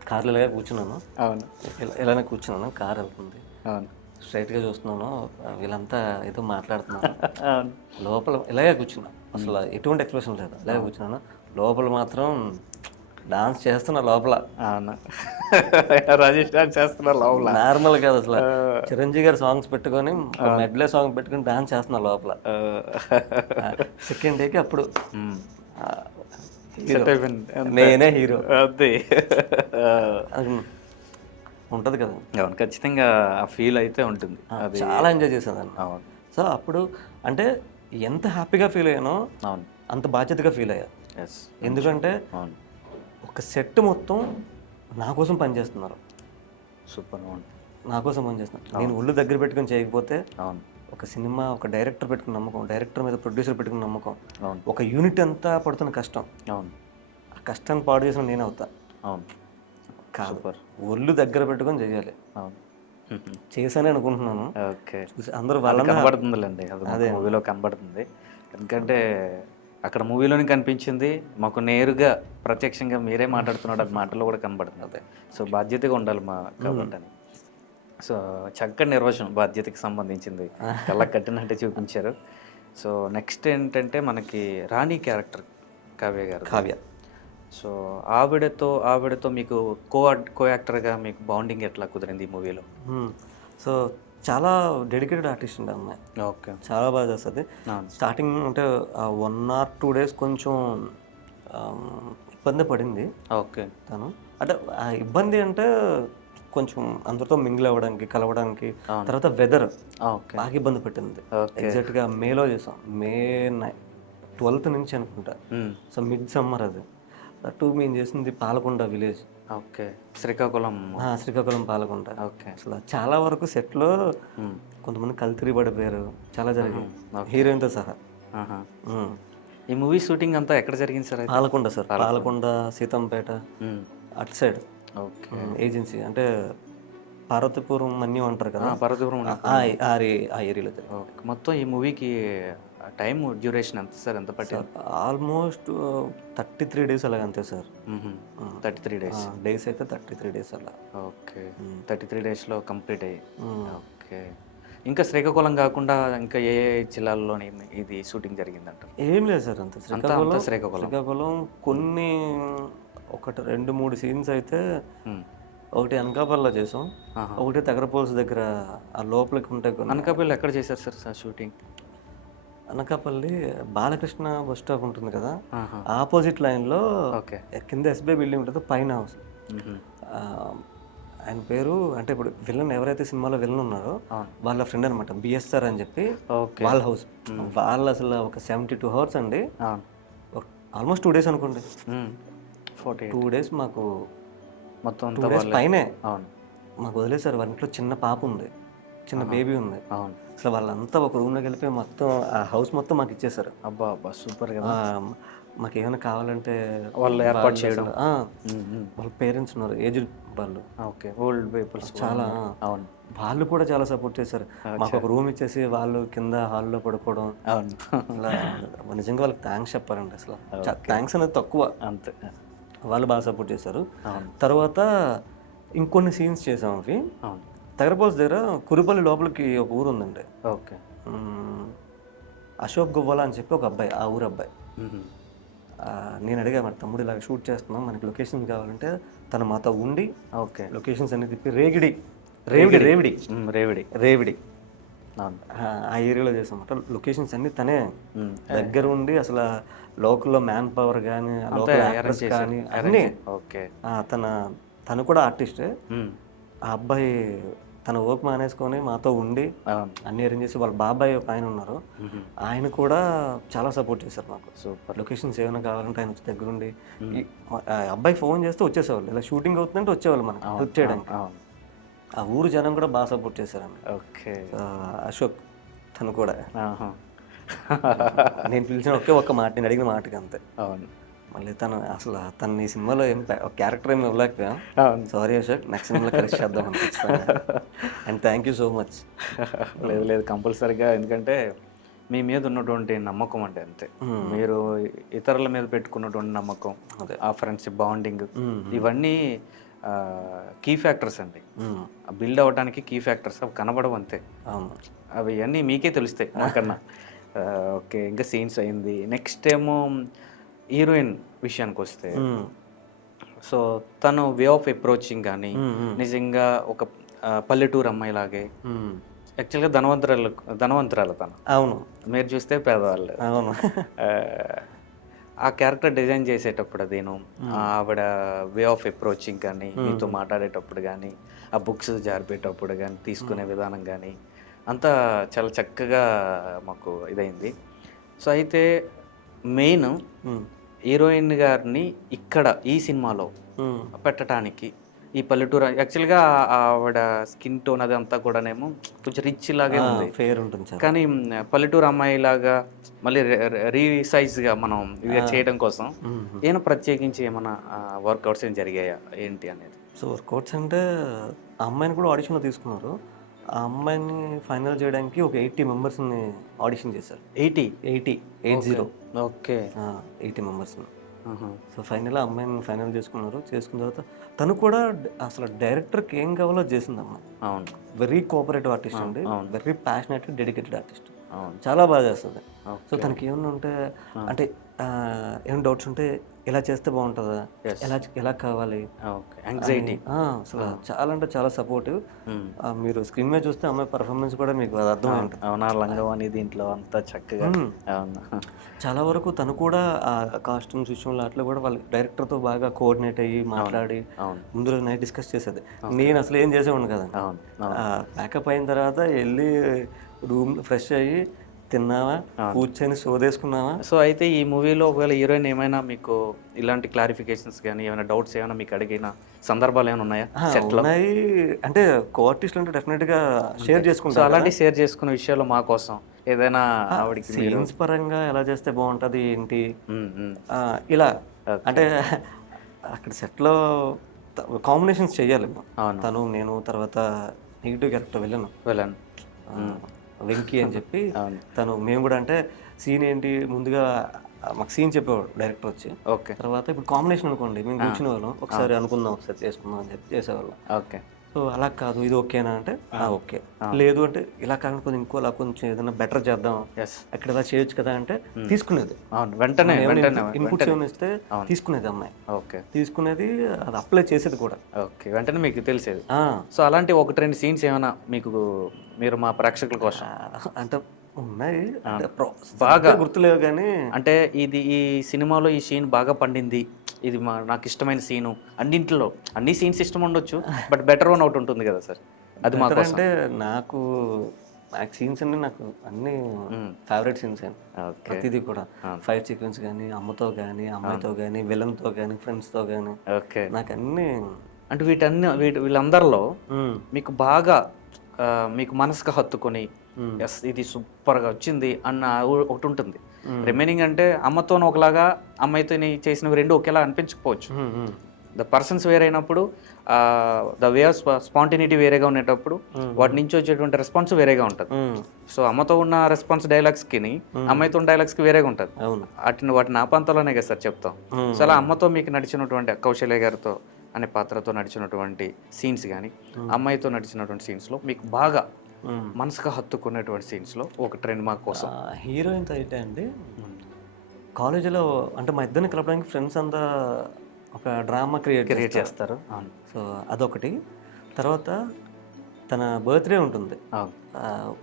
కార్లో ఇలాగే కూర్చున్నాను. అవును. ఇలానే కూర్చున్నాను, కార్ వెళ్తుంది, అవును. స్ట్రైట్గా చూస్తున్నాను, వీళ్ళంతా ఏదో మాట్లాడుతున్నాను. అవును. లోపల ఇలాగే కూర్చున్నా, అసలు ఎటువంటి ఎక్స్ప్రెషన్ లేదు, ఇలాగే కూర్చున్నాను. లోపల మాత్రం డాన్స్ చేస్తున్నా లోపల. అవును. రాజేష్ డాన్స్ చేస్తున్నారు లోపల. నార్మల్ కాదు అసలు, చిరంజీవి గారి సాంగ్స్ పెట్టుకొని మెడ్లే సాంగ్ పెట్టుకొని డాన్స్ చేస్తున్నా లోపల. సెకండ్ డేకి అప్పుడు నేనే హీరో అదే ఉంటుంది కదా. అవును ఖచ్చితంగా ఆ ఫీల్ అయితే ఉంటుంది. అది చాలా ఎంజాయ్ చేసేదాన్ని. అవును. సో అప్పుడు అంటే ఎంత హ్యాపీగా ఫీల్ అయ్యానో అవును. అంత బాధ్యతగా ఫీల్ అయ్యా. ఎస్. ఎందుకంటే అవును. ఒక సెట్ మొత్తం నా కోసం పనిచేస్తున్నారు, సూపర్. అవును. నా కోసం పనిచేస్తున్నారు. నేను ఒళ్ళు దగ్గర పెట్టుకొని చేయకపోతే అవును. ఒక సినిమా, ఒక డైరెక్టర్ పెట్టుకున్న నమ్మకం, డైరెక్టర్ మీద ప్రొడ్యూసర్ పెట్టుకున్న నమ్మకం, అవును. ఒక యూనిట్ అంతా పడుతున్న కష్టం, అవును. ఆ కష్టాన్ని పాడు చేసిన నేను అవుతా. అవును. కాదు, సూపర్. ఒళ్ళు దగ్గర పెట్టుకొని చేయాలి. అవును. చేశానే అనుకుంటున్నాను. ఓకే. చూసి అందరూ అది వాళ్ళ కనబడుతుందిలేండి, అది మూవీలో కనబడుతుంది. ఎందుకంటే అక్కడ మూవీలోనే కనిపించింది, మాకు నేరుగా ప్రత్యక్షంగా మీరే మాట్లాడుతున్నాడు, అది మాటల్లో కూడా కనబడుతుంది. అదే సో బాధ్యతగా ఉండాలి మా కాబట్టి అని. సో చక్కటి నిర్వచనం బాధ్యతకి సంబంధించింది, కళ్ళకి కట్టినట్టే చూపించారు. సో నెక్స్ట్ ఏంటంటే మనకి రాణి క్యారెక్టర్ కావ్య గారు. కావ్య. సో ఆవిడతో మీకు కో యాక్టర్గా మీకు బాండింగ్ ఎట్లా కుదిరింది ఈ మూవీలో? సో చాలా డెడికేటెడ్ ఆర్టిస్ట్ అండి అమ్మాయి. ఓకే. చాలా బాగా చేస్తుంది. స్టార్టింగ్ అంటే 1 or 2 days కొంచెం ఇబ్బంది పడింది. ఓకే. తను అంటే ఇబ్బంది అంటే కొంచెం అందరితో మింగిల్ అవ్వడానికి, కలవడానికి. తర్వాత వెదర్ బాగా ఇబ్బంది పెట్టింది. ఎగ్జాక్ట్గా మేలో చేసాం, మే 12th నుంచి అనుకుంటా. సో మిడ్ సమ్మర్ అది. అటు మేము చేసింది Palakonda village. Okay. Srikakulam. Srikakulam Palakonda. Okay. అసలు చాలా వరకు సెట్లో కొంతమంది కల్తీ పడిపోయారు, చాలా జరిగాయి హీరోయిన్తో సహా. ఈ మూవీ షూటింగ్ అంతా ఎక్కడ జరిగింది సార్? పాలకొండ సార్, పాలకొండ, సీతంపేట అటు సైడ్. ఓకే. ఏజెన్సీ అంటే పార్వతీపురం మన్యం అంటారు కదా, పార్వతీపురం. ఆ ఏరియాలో. మొత్తం ఈ మూవీకి టైం డ్యూరేషన్ ఎంత సార్, ఎంత పట్టింది? ఆల్మోస్ట్ 33 days అలాగ అంతే సార్. 33 days. డేస్ అయితే 33 days అలా. ఓకే. 33 daysలో కంప్లీట్ అయ్యి. ఓకే. ఇంకా శ్రీకాకుళం కాకుండా ఇంకా ఏ జిల్లాల్లోని ఇది షూటింగ్ జరిగిందంటారు? ఏం లేదు సార్, అంతే శ్రీకాకుళం. కొన్ని 1-2-3 సీన్స్ అయితే, ఒకటి అనకాపల్లిలో చేసాం, ఒకటి తగరపోల్స్ దగ్గర ఆ లోపలికి ఉంటాయి. అనకాపల్లి ఎక్కడ చేశారు sir shooting? Anakapalli Balakrishna bus stop ఉంటుంది కదా, ఆపోజిట్ లైన్లో కింద ఎస్బీఐ బిల్డింగ్ ఉంటుంది, పైన హౌస్. ఆయన పేరు అంటే ఇప్పుడు విలన్ ఎవరైతే సినిమాలో విలన్ ఉన్నారో వాళ్ళ ఫ్రెండ్ అనమాట, బిఎస్ఆర్ అని చెప్పి. వాళ్ళ హౌస్, వాళ్ళు అసలు ఒక 72 hours అండి, ఆల్మోస్ట్ 2 days అనుకోండి. 2 days మాకు మొత్తం 2 days పైనే మాకు వదిలేశారు. వాళ్ళ ఇంట్లో చిన్న పాప ఉంది, చిన్న బేబీ ఉంది. అసలు వాళ్ళంతా ఒక రూమ్లోకి వెళ్ళిపోయి మొత్తం ఆ హౌస్ మొత్తం మాకు ఇచ్చేసారు. అబ్బా అబ్బా సూపర్ కదా. మాకు ఏమైనా కావాలంటే వాళ్ళు ఏర్పాటు చేయడం. వాళ్ళ పేరెంట్స్ ఉన్నారు, ఏజ్డ్ వాళ్ళు. ఓకే. ఓల్డ్ పీపుల్స్ చాలా. అవును. వాళ్ళు కూడా చాలా సపోర్ట్ చేశారు. మాకు ఒక రూమ్ ఇచ్చేసి వాళ్ళు కింద హాల్లో పడుకోవడం. అవును. నిజంగా వాళ్ళకి థ్యాంక్స్ చెప్పాలండి. అసలు థ్యాంక్స్ అనేది తక్కువ, అంతే. వాళ్ళు బాగా సపోర్ట్ చేశారు. తర్వాత ఇంకొన్ని సీన్స్ చేసాం. అవి తగరపోల్స్ దగ్గర కురుపల్లి లోపలికి ఒక ఊరు ఉందండి. ఓకే. అశోక్ గువ్వాల అని చెప్పి ఒక అబ్బాయి, ఆ ఊరు అబ్బాయి. నేను అడిగా, మరి తమ్ముడు ఇలా షూట్ చేస్తున్నాం, మనకి లొకేషన్స్ కావాలంటే తను మాతో ఉండి ఓకే. లొకేషన్స్ అన్ని తిప్పి రేవిడి ఆ ఏరియాలో చేసామన్నమాట. లొకేషన్స్ అన్ని తనే దగ్గర ఉండి అసలు లోకల్లో మ్యాన్ పవర్ కానీ లోకల్ యాక్టర్స్ కానీ అన్నీ. తను కూడా ఆర్టిస్టే. ఆ అబ్బాయి తన వర్క్ మానేసుకొని మాతో ఉండి అన్ని అరేంజ్ చేసి, వాళ్ళ బాబాయ్ ఒక ఆయన ఉన్నారు, ఆయన కూడా చాలా సపోర్ట్ చేశారు మాకు. సూపర్. లొకేషన్స్ ఏమైనా కావాలంటే ఆయన వచ్చి దగ్గరుండి, అబ్బాయి ఫోన్ చేస్తే వచ్చేసేవాళ్ళు, ఇలా షూటింగ్ అవుతుందంటే వచ్చేవాళ్ళు మనకు హెల్ప్ చేయడానికి. ఆ ఊరు జనం కూడా బాగా సపోర్ట్ చేశారండి. ఓకే. అశోక్ తను కూడా నేను పిలిచిన ఒక్క మాట, నేను అడిగిన మాటకి అంతే. అవును. మళ్ళీ తను ఈ సినిమాలో ఏం క్యారెక్టర్ ఏమి ఇవ్వలేకపోయా. సారీ అశోక్, నెక్స్ట్ సినిమాలో కలిసి చేద్దాం అనిపిస్తాను. And thank you so much. లేదు కంపల్సరీగా, ఎందుకంటే మీ మీద ఉన్నటువంటి నమ్మకం అంటే అంతే, మీరు ఇతరుల మీద పెట్టుకున్నటువంటి నమ్మకం, ఆ ఫ్రెండ్షిప్ బాండింగ్, ఇవన్నీ కీ ఫ్యాక్టర్స్ అండి. బిల్డ్ అవ్వడానికి కీ ఫ్యాక్టర్స్, అవి కనబడవు అంతే. అవి అన్నీ మీకే తెలుస్తాయి నాకన్నా. ఓకే, ఇంకా సీన్స్ అయింది. నెక్స్ట్ ఏమో హీరోయిన్ విషయానికి వస్తే, సో తను వే ఆఫ్ అప్రోచింగ్ కానీ నిజంగా ఒక పల్లెటూరు అమ్మాయిలాగే, యాక్చువల్గా ధనవంతురాలు తను. అవును. మీరు చూస్తే పేదవాళ్ళు. అవును. ఆ క్యారెక్టర్ డిజైన్ చేసేటప్పుడు నేను ఆవిడ వే ఆఫ్ అప్రోచింగ్ కానీ, మీతో మాట్లాడేటప్పుడు కానీ, ఆ బుక్స్ జారిపేటప్పుడు కానీ, తీసుకునే విధానం కానీ అంతా చాలా చక్కగా మాకు ఇదైంది. సో అయితే మెయిన్ హీరోయిన్ గారిని ఇక్కడ ఈ సినిమాలో పెట్టడానికి, ఈ పల్లెటూరు యాక్చువల్గా ఆవిడ స్కిన్ టోన్ అదంతా కూడానేమో కొంచెం రిచ్ లాగే ఉంది, ఫేర్ ఉంటుంది, కానీ పల్లెటూరు అమ్మాయి లాగా మళ్ళీ రీసైజ్గా మనం ఇవి చేయడం కోసం ఏమైనా ప్రత్యేకించి ఏమైనా వర్కౌట్స్ ఏం జరిగాయా ఏంటి అనేది? సో వర్కౌట్స్ అంటే ఆ అమ్మాయిని కూడా ఆడిషన్లో తీసుకున్నారు. ఆ అమ్మాయిని ఫైనల్ చేయడానికి ఒక 80 మెంబర్స్ని ఆడిషన్ చేశారు. 80. ఓకే. 80 మెంబర్స్ని. సో ఫైనల్ ఆ అమ్మాయిని ఫైనల్ చేసుకున్నారు. చేసుకున్న తర్వాత తను కూడా అసలు డైరెక్టర్కి ఏం కావాలో చేసింది అమ్మాయి. అవును. వెరీ కోఆపరేటివ్ ఆర్టిస్ట్ అండి, వెరీ ప్యాషనేట్, డెడికేటెడ్ ఆర్టిస్ట్. చాలా బాగా చేస్తుంది. సో తనకి ఏమన్నా ఉంటే, అంటే ఏమైనా డౌట్స్ ఉంటే ఎలా చేస్తే బాగుంటుందా, ఎలా కావాలి, యాంగ్జైటీ, అసలు చాలా అంటే చాలా సపోర్టివ్. మీరు స్క్రీన్ మీద చూస్తే అమ్మాయి పర్ఫార్మెన్స్ కూడా మీకు అది అర్థం ఉంటుంది. అవునా, లంగవాణి దీంట్లో అంతా చక్కగా. చాలా వరకు తను కూడా ఆ కాస్ట్యూమ్స్ విషయంలో అట్లా కూడా వాళ్ళ డైరెక్టర్తో బాగా కోఆర్డినేట్ అయ్యి మాట్లాడి ముందు నైట్ డిస్కస్ చేసేది. నేను అసలు ఏం చేసేవాడిని కదా. ప్యాకప్ అయిన తర్వాత వెళ్ళి రూమ్ ఫ్రెష్ అయ్యి తిన్నావా, కూర్చొని షో తీసుకున్నావా. సో అయితే ఈ మూవీలో ఒకవేళ హీరోయిన్ ఏమైనా మీకు ఇలాంటి క్లారిఫికేషన్స్ కానీ ఏమైనా డౌట్స్ ఏమైనా మీకు అడిగిన సందర్భాలు ఏమైనా ఉన్నాయా? ఉన్నాయి అంటే కో-ఆర్టిస్టులు అంటే డెఫినెట్గా షేర్ చేసుకుంటారు. సో అలాంటి షేర్ చేసుకునే విషయాల్లో మా కోసం ఏదైనా ఆవిడకి సీన్స్ పరంగా ఎలా చేస్తే బాగుంటుంది ఏంటి ఇలా, అంటే అక్కడ సెట్లో కాంబినేషన్స్ చెయ్యాలి. తను నేను తర్వాత నెగిటివ్ క్యారెక్టర్ వెళ్ళాను వెంకీ అని చెప్పి, తను మేము కూడా అంటే సీన్ ఏంటి ముందుగా మాకు సీన్ చెప్పేవాడు డైరెక్టర్ వచ్చి. ఓకే. తర్వాత ఇప్పుడు కాంబినేషన్ అనుకోండి, మేము కూర్చునే వాళ్ళం, ఒకసారి అనుకుందాం, ఒకసారి చేసుకుందాం అని చెప్పి చేసేవాళ్ళం. ఓకే. సో అలా కాదు, ఇది ఓకేనా అంటే ఓకే, లేదు అంటే ఇలా కాకుండా ఇంకోలా కొంచెం ఏదైనా బెటర్ చేద్దాం, అక్కడ ఇలా చేయొచ్చు కదా అంటే తీసుకునేది. వెంటనే ఇన్పుట్స్ ఏమైనా ఇస్తే తీసుకునేది అమ్మాయి. ఓకే. తీసుకునేది, అది అప్లై చేసేది కూడా. ఓకే, వెంటనే మీకు తెలిసేది. సో అలాంటి 1-2 సీన్స్ ఏమైనా మీకు మీరు మా ప్రేక్షకుల కోసం అంటే ఉన్నాయి, బాగా గుర్తులేవు కానీ, అంటే ఇది ఈ సినిమాలో ఈ సీన్ బాగా పండింది, ఇది నాకు ఇష్టమైన సీను, అన్నింటిలో అన్ని సీన్స్ ఇష్టం ఉండొచ్చు, బట్ బెటర్ వన్ ఒకటి ఉంటుంది కదా సార్, అది మాకు. అంటే నాకు సీన్స్ అంటే నాకు అన్ని ఫేవరెట్ సీన్స్ అండి. ప్రతిదీ కూడా ఫైట్ సీక్వెన్స్ కానీ, అమ్మతో కానీ, అమ్మాయితో కానీ, విలన్తో కానీ, ఫ్రెండ్స్తో కానీ, ఓకే, నాకు అన్ని. అంటే వీళ్ళందరిలో మీకు బాగా మీకు మనసుకు హత్తుకొని ఎస్ ఇది సూపర్గా వచ్చింది అన్న ఒకటి ఉంటుంది. రిమైనింగ్ అంటే అమ్మతో ఒకలాగా, అమ్మాయితో చేసినవి రెండు ఒకేలా అనిపించకపోవచ్చు. ద పర్సన్స్ వేరైనప్పుడు, ద వే ఆఫ్ స్పాంటినిటీ వేరేగా ఉండేటప్పుడు వాటి నుంచి వచ్చేటువంటి రెస్పాన్స్ వేరేగా ఉంటుంది. సో అమ్మతో ఉన్న రెస్పాన్స్ డైలాగ్స్కి, అమ్మాయితో ఉన్న డైలాగ్స్కి వేరేగా ఉంటుంది. వాటిని ఆ పంతలోనే కదా సార్ చెప్తాం. సో అలా అమ్మతో మీకు నడిచినటువంటి కౌశల్య గారితో అనే పాత్రతో నడిచినటువంటి సీన్స్ కానీ, అమ్మాయితో నడిచినటువంటి సీన్స్లో మీకు బాగా మనసుకు హత్తుకునేటువంటి సీన్స్లో ఒక ట్రెండ్ మార్క్ కోసం హీరోయిన్తో అయితే అండి కాలేజీలో అంటే మా ఇద్దరిని కలపడానికి ఫ్రెండ్స్ అంతా ఒక డ్రామా క్రియేట్ చేస్తారు. అవును. సో అదొకటి. తర్వాత తన బర్త్డే ఉంటుంది. అవును.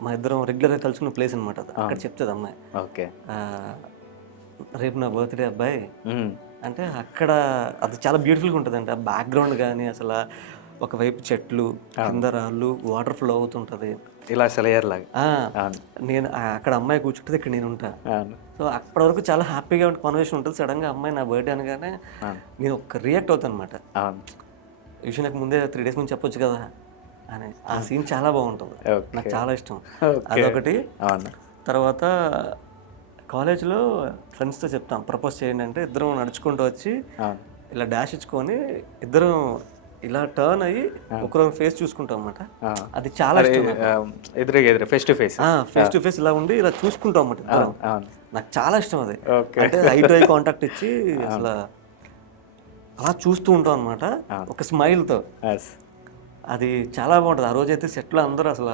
మా ఇద్దరం రెగ్యులర్గా కలుసుకున్న ప్లేస్ అనమాట అది. అక్కడ చెప్తుంది అమ్మాయి, ఓకే రేపు నా బర్త్డే అబ్బాయి అంటే అక్కడ అది చాలా బ్యూటిఫుల్గా ఉంటుంది అండి. ఆ బ్యాక్గ్రౌండ్ కానీ అసలు ఒకవైపు చెట్లు, కింద రాళ్ళు, వాటర్ ఫ్లో అవుతుంటుంది ఇలా సెలయర్ లాగా. నేను అక్కడ అమ్మాయి కూర్చుంటుంది, ఇక్కడ నేను ఉంటా. సో అప్పటి వరకు చాలా హ్యాపీగా కాన్వర్సేషన్ ఉంటుంది. సడన్గా అమ్మాయి నా బర్త్డే అనగానే నేను ఒక రియాక్ట్ అవుతాను అనమాట. విషయం నాకు ముందే 3 days ముందు చెప్పొచ్చు కదా అని. ఆ సీన్ చాలా బాగుంటుంది, నాకు చాలా ఇష్టం. అదొకటి. తర్వాత కాలేజ్లో ఫ్రెండ్స్తో చెప్తాం ప్రపోజ్ చేయండి అంటే ఇద్దరం నడుచుకుంటూ వచ్చి ఇలా డాష్ ఇచ్చుకొని ఇద్దరం ఇలా టర్న్ అయ్యి ఒకరొక ఫేస్ చూసుకుంటాం అన్నమాట. అది చాలా ఇష్టం. ఎదురు ఫేస్ టు ఫేస్ ఇలా ఉండి ఇలా చూసుకుంటాం అన్నమాట. నాకు చాలా ఇష్టం అది. అంటే ఐ టు ఐ కాంటాక్ట్ ఇచ్చి అసలు అలా చూస్తూ ఉంటాం అనమాట ఒక స్మైల్తో. అది చాలా బాగుంటుంది. ఆ రోజైతే సెట్లో అందరూ అసలు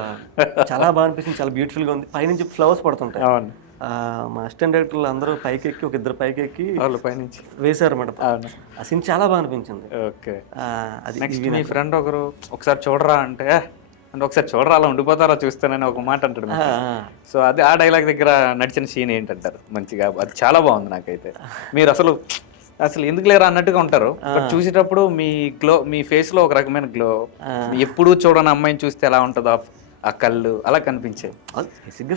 చాలా బాగా అనిపించింది, చాలా బ్యూటిఫుల్గా ఉంది. పైనుంచి ఫ్లవర్స్ పడుతుంటాయి. మా అసిస్టెంట్ డైరెక్టర్లు అందరూ పైకి ఎక్కి ఒక ఇద్దరు పైకి ఎక్కి పైనుంచి వేశారు అన్నమాట. ఆ సీన్ చాలా బాగా అనిపించింది. అది మీ ఫ్రెండ్ ఒకరు ఒకసారి చూడరా అంటే ఒకసారి చూడరా అలా ఉండిపోతారా చూస్తానని ఒక మాట అంటాడు. సో అది ఆ డైలాగ్ దగ్గర నడిచిన సీన్ ఏంటంటారు? మంచిగా అది చాలా బాగుంది నాకైతే. మీరు అసలు ఎందుకు లేరా అన్నట్టుగా ఉంటారు, బట్ చూసేటప్పుడు మీ ఫేస్ లో ఒక రకమైన గ్లో, ఎప్పుడు చూడని అమ్మాయిని చూస్తే ఎలా ఉంటుందో ఆ కళ్ళు అలా కనిపించాయి.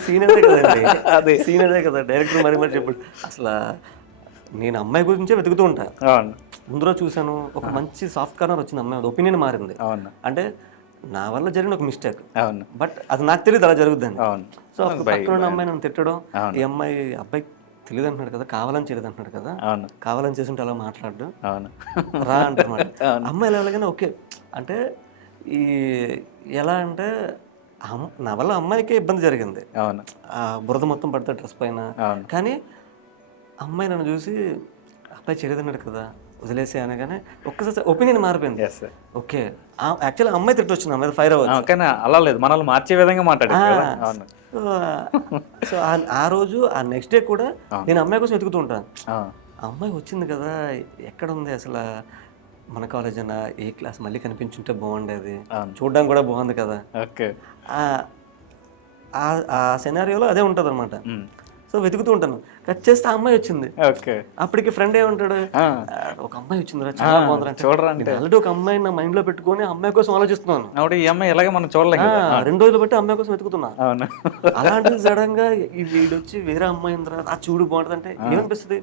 సీన్ అదే కదండి, అదే సీన్ అదే కదా. డైరెక్టర్ మరి చెప్పాడు. అసలు నేను అమ్మాయి గురించే వెతుకుతూ ఉంటాను. ముందులో చూశాను, ఒక మంచి సాఫ్ట్ కార్నర్ వచ్చింది, అమ్మాయి ఒపీనియన్ మారింది. అంటే నా వల్ల జరిగిన ఒక మిస్టేక్, బట్ అది నాకు తెలియదు అలా జరుగుద్దని. సో పక్కన అమ్మాయి నన్ను తిట్టడం, ఈ అబ్బాయి తెలియదు అంటున్నాడు కదా, కావాలని చేయలేదు అంటున్నాడు కదా, కావాలని చేస్తుంటే అలా మాట్లాడు రా అంటున్నాడు. అమ్మాయి ఎలాగైనా ఓకే అంటే ఈ ఎలా అంటే నా వల్ల అమ్మాయికే ఇబ్బంది జరిగింది. బురద మొత్తం పడతాడు డ్రెస్ పైన. కానీ అమ్మాయి నన్ను చూసి అబ్బాయి చేయలేదన్నాడు కదా వదిలేసే అనగానే ఒక్కసారి ఒపీనియన్ మారిపోయింది. ఓకే యాక్చువల్లీ అమ్మాయి తిట్టి వచ్చింది, అమ్మాయి ఫైర్ అవ్వచ్చు కానీ అలా లేదు, మనల్ని మార్చే విధంగా మాట్లాడారు. సో ఆ రోజు ఆ నెక్స్ట్ డే కూడా నేను అమ్మాయి కోసం వెతుకుతూ ఉంటాను. అమ్మాయి వచ్చింది కదా, ఎక్కడ ఉంది అసలు మన కాలేజ్ అన్న ఏ క్లాస్ మళ్ళీ కనిపించుంటే బాగుండేది, చూడడానికి కూడా బాగుంది కదా. ఆ సెనారియోలో అదే ఉంటుంది అనమాట. సో వెతుకుతూ ఉంటాను, కట్ చేస్తే ఆ అమ్మాయి వచ్చింది. అప్పటికి ఫ్రెండ్ ఏమంటాడు, ఒక అమ్మాయి వచ్చిందిరా చాలా బాగుంది చూడరా అంటే, ఆల్రెడీ ఒక అమ్మాయి నా మైండ్ లో పెట్టుకొని అమ్మాయి కోసం ఆలోచిస్తున్నాను. ఈ అమ్మాయి ఎలాగే మనం చూడలేము, 2 రోజులు బట్టి అమ్మాయి కోసం వెతుకుతున్నా. అలాంటి సడన్ గా ఈ వీడు వచ్చి వేరే అమ్మాయి ఉందిరా ఆ చూడు బాగుంటుంది అంటే ఏమనిపిస్తుంది?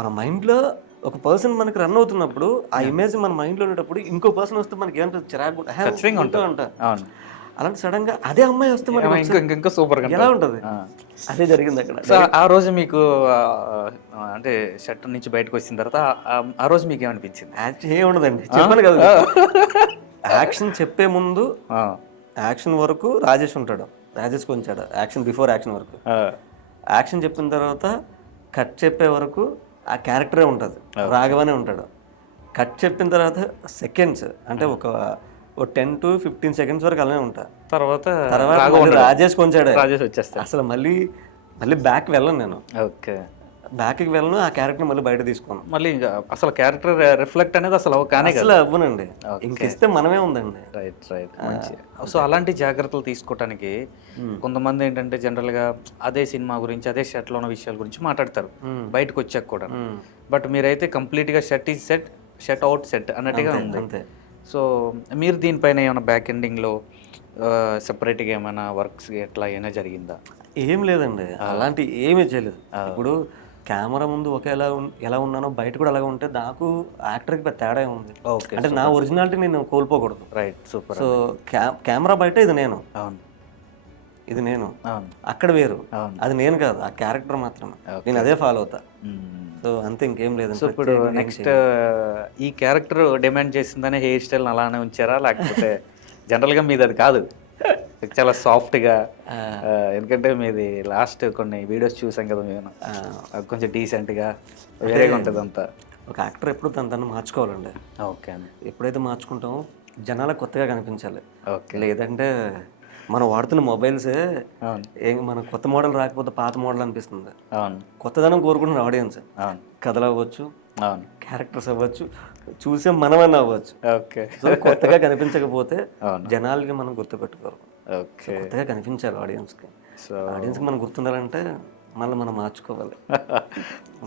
మన మైండ్ లో ఒక పర్సన్ మనకి రన్ అవుతున్నప్పుడు ఆ ఇమేజ్ మన మైండ్ లో ఉండేటప్పుడు ఇంకో పర్సన్ వస్తే మనకి ఏమంటుంది, చిరాకు అంట. అలాంటి సడన్ గా అదే అమ్మాయి వస్తే ఇంకా సూపర్ ఎలా ఉంటుంది. అదే జరిగింది అక్కడ. సో ఆ రోజు మీకు అంటే షర్ట్ నుంచి బయటకు వచ్చిన తర్వాత ఆ రోజు మీకు ఏమనిపించింది? ఏం ఉండదండి, చెప్పాను కదా, యాక్షన్ చెప్పే ముందు యాక్షన్ వరకు రాజేష్ ఉంటాడు, రాజేష్ కొంచాడు యాక్షన్ బిఫోర్ యాక్షన్ వరకు. యాక్షన్ చెప్పిన తర్వాత కట్ చెప్పే వరకు ఆ క్యారెక్టరే ఉంటుంది, రాఘవనే ఉంటాడు. కట్ చెప్పిన తర్వాత సెకండ్స్ అంటే ఒక 10 to 15 seconds వరకు అలానే ఉంటా. తర్వాత రాజేష్ కొంచాడు, రాజేష్ వచ్చేస్తా. అసలు మళ్ళీ బ్యాక్ వెళ్ళను నేను. ఓకే, బ్యాక్కి వెళ్ళను, ఆ క్యారెక్టర్ మళ్ళీ బయట తీసుకోను. మళ్ళీ ఇంకా అసలు క్యారెక్టర్ రిఫ్లెక్ట్ అనేది అసలు అసలు అవ్వనండి, ఇంకిస్తే మనమే ఉందండి. రైట్. సో అలాంటి జాగ్రత్తలు తీసుకోవటానికి కొంతమంది ఏంటంటే జనరల్గా అదే సినిమా గురించి అదే షర్ట్లో ఉన్న విషయాల గురించి మాట్లాడతారు బయటకు వచ్చాక కూడా. బట్ మీరైతే కంప్లీట్గా shirt is set, shirt out set అన్నట్టుగా ఉంది. సో మీరు దీనిపైన ఏమైనా బ్యాక్ ఎండింగ్లో సెపరేట్గా ఏమైనా వర్క్స్ ఎట్లా అయినా జరిగిందా? ఏం లేదండి, అలాంటి ఏమీ చేయలేదు. ఇప్పుడు కెమెరా ముందు ఎలా ఉన్నానో బయట కూడా అలాగే ఉంటే నాకు యాక్టర్కి పెద్ద తేడా ఉంది. ఓకే, అంటే నా ఒరిజినాలిటీ నేను కోల్పోకూడదు. Right, super. సో కెమెరా బయట ఇది నేను, ఇది నేను, అక్కడ వేరు, అది నేను కాదు, ఆ క్యారెక్టర్ మాత్రమే, నేను అదే ఫాలో అవుతా. సో అంతే, ఇంకేం లేదు. సో ఇప్పుడు నెక్స్ట్ ఈ క్యారెక్టర్ డిమాండ్ చేసిందనే హెయిర్ స్టైల్ అలానే ఉంచారా, లేకపోతే జనరల్గా మీది అది కాదు చాలా సాఫ్ట్గా? ఎందుకంటే మీది లాస్ట్ కొన్ని వీడియోస్ చూసాం కదా మేము, కొంచెం డీసెంట్గా వేరేగా ఉంటుంది అంతా. ఒక యాక్టర్ ఎప్పుడు తను మార్చుకోవాలండి. ఓకే అండి, ఎప్పుడైతే మార్చుకుంటామో జనాలకు కొత్తగా కనిపించాలి. ఓకే, లేదంటే మనం వాడుతున్న మొబైల్సే అవును ఏం మన కొత్త మోడల్ రాకపోతే పాత మోడల్ అనిపిస్తుంది. అవును కొత్తదనం కోరుకుంటున్న ఆడియన్స్ అవును కథలు అవ్వచ్చు, అవును క్యారెక్టర్స్ అవ్వచ్చు, చూసే మనమన్నా అవ్వచ్చు. ఓకే సో కొత్తగా కనిపించకపోతే అవును జనాలకి మనం గుర్తుపెట్టుకోరు. So okay. కొత్తగా కనిపించాలి ఆడియన్స్కి. సో ఆడియన్స్కి మనం గుర్తుండాలంటే మళ్ళీ మనం మార్చుకోవాలి.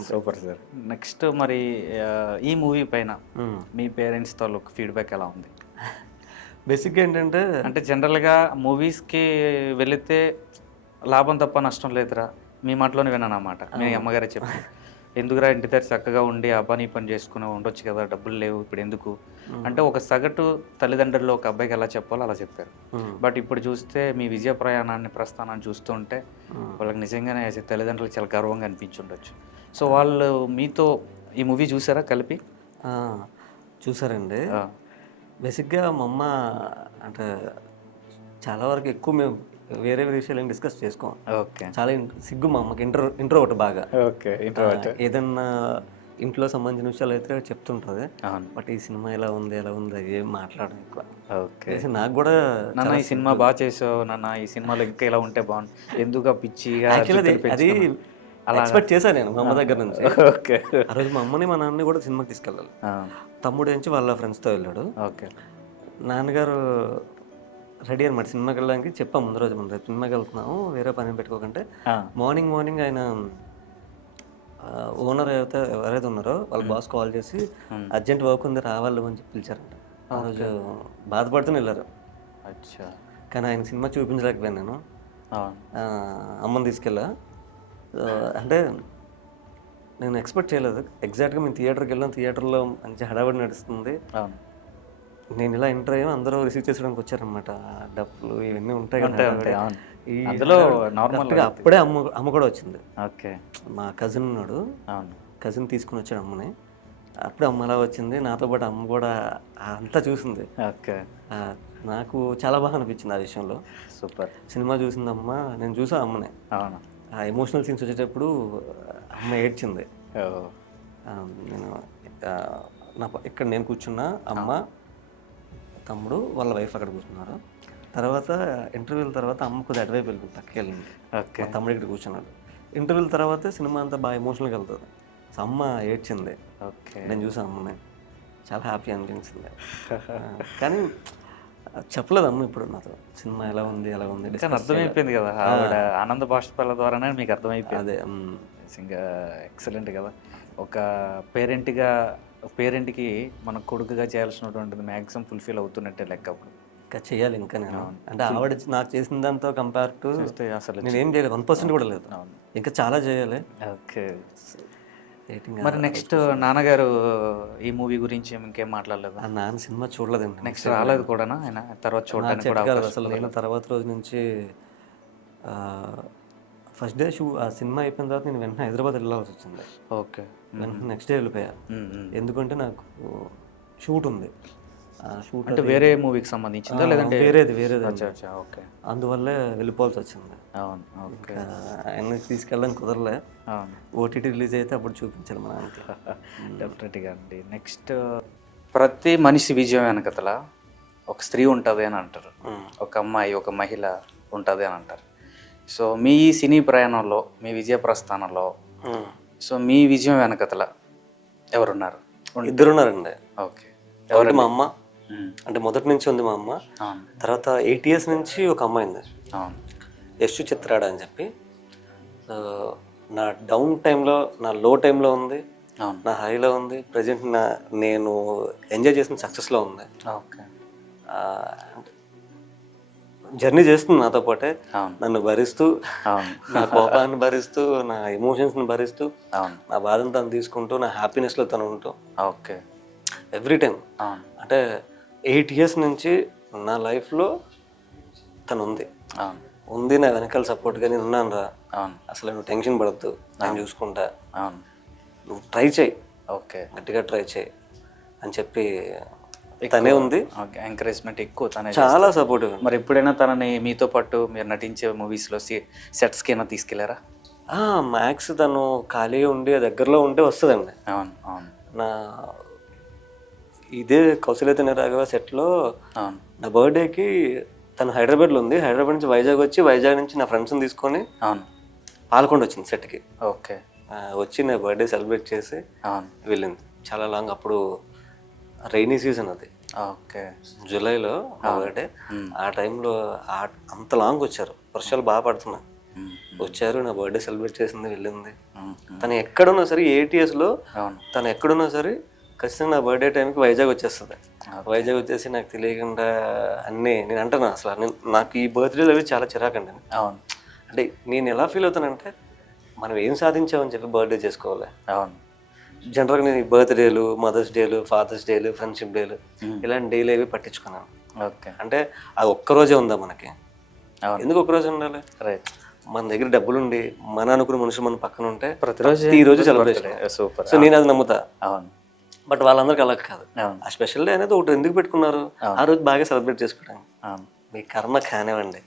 Super sir. నెక్స్ట్ మరి ఈ మూవీ పైన మ్మ్. మీ పేరెంట్స్ తాలూకు ఫీడ్బ్యాక్ ఎలా ఉంది? బేసిక్గా ఏంటంటే అంటే జనరల్గా మూవీస్కి వెళితే లాభం తప్ప నష్టం లేదురా, మీ మాటలోనే విన్నాను అన్నమాట. మీ అమ్మగారే చెప్పి ఎందుకురా ఇంటి దగ్గర చక్కగా ఉండి ఆ పని ఈ పని చేసుకుని ఉండొచ్చు కదా, డబ్బులు లేవు ఇప్పుడు ఎందుకు అంటే ఒక సగటు తల్లిదండ్రుల్లో ఒక అబ్బాయికి ఎలా చెప్పాలో అలా చెప్పారు. బట్ ఇప్పుడు చూస్తే మీ విజయ ప్రయాణాన్ని ప్రస్థానాన్ని చూస్తుంటే వాళ్ళకి నిజంగానే తల్లిదండ్రులకు చాలా గర్వంగా అనిపించి ఉండొచ్చు. సో వాళ్ళు మీతో ఈ మూవీ చూసారా కలిపి? చూసారండి. బేసిక్గా మా అమ్మ అంటే చాలా వరకు ఎక్కువ మేము వేరే విషయాలు ఏం డిస్కస్ చేసుకోం. ఓకే చాలా సిగ్గు మా అమ్మకి. ఇంట్రోవర్ట్ బాగా. ఓకే ఏదన్నా ఇంట్లో సంబంధించిన విషయాలు అయితే చెప్తుంటుంది. అవును బట్ ఈ సినిమా ఎలా ఉంది ఏం మాట్లాడడం ఎక్కువ. ఓకే. నాకు కూడా నాన్న ఈ సినిమా బాగా చేసావు నాన్న, ఈ సినిమాలో ఇంకా ఇలా ఉంటే బాగుంది, ఎందుకు పిచ్చిగా అది ఎక్స్పెక్ట్ చేశాను నేను మా అమ్మ దగ్గర నుంచి. ఓకే ఆ రోజు మా అమ్మని మా నాన్నని కూడా సినిమాకి తీసుకెళ్ళాలి. తమ్ముడు నుంచి వాళ్ళ ఫ్రెండ్స్తో వెళ్ళాడు. ఓకే. నాన్నగారు రెడీ అనమాట సినిమాకి వెళ్ళడానికి. చెప్పాము ముందు రోజు సినిమాకి వెళ్తున్నాము, వేరే పని పెట్టుకోకంటే. మార్నింగ్ ఆయన ఓనర్ ఎవరైతే ఉన్నారో వాళ్ళ బాస్ కాల్ చేసి అర్జెంట్ వర్క్ ఉంది రావాలి అని చెప్పి పిలిచారంట. ఆ రోజు బాధపడుతూనే వెళ్ళారు. అచ్చా. కానీ ఆయన సినిమా చూపించలేకపోయాను నేను. అమ్మని తీసుకెళ్ళా. అంటే నేను ఎక్స్పెక్ట్ చేయలేదు. ఎగ్జాక్ట్గా మేము థియేటర్కి వెళ్ళాం. థియేటర్లో మంచి హడావిడి నడుస్తుంది. నేను ఇలా ఎంటర్ అయ్యాం, అందరూ రిసీవ్ చేసుకోవడానికి వచ్చారనమాట. డబ్బులు ఇవన్నీ ఉంటాయి కదా. అప్పుడే అమ్మ కూడా వచ్చింది. ఓకే. మా కజిన్ ఉన్నాడు, కజిన్ తీసుకుని వచ్చాడు అమ్మని. అప్పుడే అమ్మ అలా వచ్చింది, నాతో పాటు అమ్మ కూడా అంతా చూసింది. ఓకే. నాకు చాలా బాగా అనిపించింది ఆ విషయంలో. సూపర్. సినిమా చూసింది అమ్మ, నేను చూసా అమ్మని. అవును. ఆ ఎమోషనల్ సీన్స్ వచ్చేటప్పుడు అమ్మ ఏడ్చింది. నేను ఇక్కడ నేను కూర్చున్నా, అమ్మ తమ్ముడు వాళ్ళ వైఫ్ అక్కడ కూర్చున్నారు. తర్వాత ఇంటర్వ్యూల తర్వాత అమ్మ కొద్దిగా అటువైపు వెళ్ళింది, పక్కకి వెళ్ళింది. ఓకే. మా తమ్ముడు ఇక్కడ కూర్చున్నాడు. ఇంటర్వ్యూల తర్వాత సినిమా అంతా బాగా ఎమోషనల్గా వెళ్తుంది. సో అమ్మ ఏడ్చింది. ఓకే. నేను చూసాను అమ్మని, చాలా హ్యాపీ అనిపించింది. కానీ చెప్పలేదు అమ్మ ఇప్పుడు నాతో సినిమా ఎలా ఉంది అర్థమైపోయింది కదా, ఆవిడ ఆనంద బాష్పాల ద్వారానే మీకు అర్థమైపోయింది. అదే ఇంకా ఎక్సలెంట్ కదా. ఒక పేరెంట్కి మన కొడుకుగా చేయాల్సినటువంటిది మ్యాక్సిమం ఫుల్ఫిల్ అవుతున్నట్టే లెక్క. అప్పుడు ఇంకా చేయాలి ఇంకా నేను. అంటే ఆవిడ నాకు చేసిన దాంతో కంపేర్ టు అసలు నేను ఏం చేయలేదు, 1% కూడా లేదు. ఇంకా చాలా చేయాలి. ఓకే. మరి నెక్స్ట్ నాన్నగారు ఈ మూవీ గురించి ఇంకేం మాట్లాడలేదు? నాన్న సినిమా చూడలేదండి. నెక్స్ట్ రాలేదు కూడా ఆయన తర్వాత చూడడానికి కూడా అసలు. నేను తర్వాత రోజు నుంచి ఫస్ట్ డే ఆ సినిమా అయిపోయిన తర్వాత నేను వెంటనే హైదరాబాద్ వెళ్ళాల్సి వచ్చింది. ఓకే. వెంటనే నెక్స్ట్ డే వెళ్ళిపోయా. ఎందుకంటే నాకు షూట్ ఉంది. షూట్ అంటే వేరే మూవీకి సంబంధించిందా లేదంటే వేరేది? ఓకే. అందువల్లే వెళ్ళిపోవాల్సి వచ్చింది. అవును. ఓకే. ఆయనకి తీసుకెళ్ళడానికి కుదరలే. ఓటీటీ రిలీజ్ అయితే అప్పుడు చూపించాలి మా నాన్నకి. డెఫినెట్గా అండి. నెక్స్ట్ ప్రతి మనిషి విజయం వెనకతల ఒక స్త్రీ ఉంటుంది అని అంటారు, ఒక అమ్మాయి ఒక మహిళ ఉంటుంది అని అంటారు. సో మీ సినీ ప్రయాణంలో మీ విజయ ప్రస్థానంలో సో మీ విజయం వెనకతల ఎవరున్నారు? ఇద్దరు ఉన్నారండి. ఓకే. ఎవరు? మా అమ్మ. అంటే మొదటి నుంచి ఉంది మా అమ్మ. తర్వాత 8 years నుంచి ఒక అమ్మాయి ఉంది, యశు చిత్రాడ అని చెప్పి. నా డౌన్ టైంలో, నా లో టైంలో ఉంది, నా హైలో ఉంది, ప్రజెంట్ నేను ఎంజాయ్ చేసిన సక్సెస్లో ఉంది. ఓకే. జర్నీ చేస్తుంది నాతో పాటే, నన్ను భరిస్తూ, నా కోపాన్ని భరిస్తూ, నా ఎమోషన్స్ని భరిస్తూ, నా బాధను తను తీసుకుంటూ, నా హ్యాపీనెస్లో తను ఉంటూ. ఓకే. Every time. అంటే 8 years నుంచి నా లైఫ్లో తను ఉంది నా వెనకాల సపోర్ట్గా. నేను ఉన్నాను రా, అసలు నువ్వు టెన్షన్ పడద్దు, నేను చూసుకుంటా, నువ్వు ట్రై చేయి, ఓకే గట్టిగా ట్రై చేయి అని చెప్పి తనే ఉంది. ఎంకరేజ్మెంట్ ఎక్కువ, తనే చాలా సపోర్టివ్. మరి ఎప్పుడైనా తనని మీతో పాటు మీరు నటించే మూవీస్లో సెట్స్కి అయినా తీసుకెళ్లారా? మ్యాక్స్ తను ఖాళీగా ఉండి దగ్గరలో ఉంటే వస్తుందండి. అవును అవును. నా ఇదే కౌశల్యత రాఘవ సెట్లో నా బర్త్డేకి తను హైదరాబాద్లో ఉంది. హైదరాబాద్ నుంచి వైజాగ్ వచ్చి, వైజాగ్ నుంచి నా ఫ్రెండ్స్ని తీసుకొని అవును. పాల్కొండ వచ్చింది సెట్కి. ఓకే. వచ్చి నా బర్త్డే సెలబ్రేట్ చేసి అవును. వెళ్ళింది. చాలా లాంగ్. అప్పుడు రైనీ సీజన్ అది. ఓకే. జూలైలో నా బర్త్డే. ఆ టైంలో అంత లాంగ్ వచ్చారు, వర్షాలు బాగా పడుతున్నాయి. వచ్చారు, నా బర్త్డే సెలబ్రేట్ చేసింది, వెళ్ళింది. తను ఎక్కడున్నా సరే ATSలో తను ఎక్కడున్నా సరే ఖచ్చితంగా నా బర్త్డే టైంకి వైజాగ్ వచ్చేస్తుంది. వైజాగ్ వచ్చేసి నాకు తెలియకుండా అన్నీ నేను అంటాను. అసలు నాకు ఈ బర్త్డేలు అవి చాలా చిరాకండి. అవును. అంటే నేను ఎలా ఫీల్ అవుతానంటే, మనం ఏం సాధించామని చెప్పి బర్త్డే చేసుకోవాలి. అవును. జనరల్గా నేను ఈ బర్త్డేలు, మదర్స్ డేలు, ఫాదర్స్ డేలు, ఫ్రెండ్షిప్ డేలు ఇలాంటి డేలు అవి పట్టించుకున్నాను. ఓకే. అంటే అది ఒక్కరోజే ఉందా మనకి? ఎందుకు ఒక్కరోజే ఉండాలి? రైట్. మన దగ్గర డబ్బులుండి మన అనుకున్న మనుషులు మన పక్కన ఉంటే ప్రతిరోజు సెలబ్రేషన్. సూపర్. సో నేను అది నమ్ముతా. అవును. బట్ వాళ్ళందరికీ అలా కాదు. అవును. ఆ స్పెషల్ డే అనేది ఒకటి ఎందుకు పెట్టుకున్నారు? ఆ రోజు బాగా సెలబ్రేట్ చేసుకోవడానికి. అవును. మీ కర్మ కానివ్వండి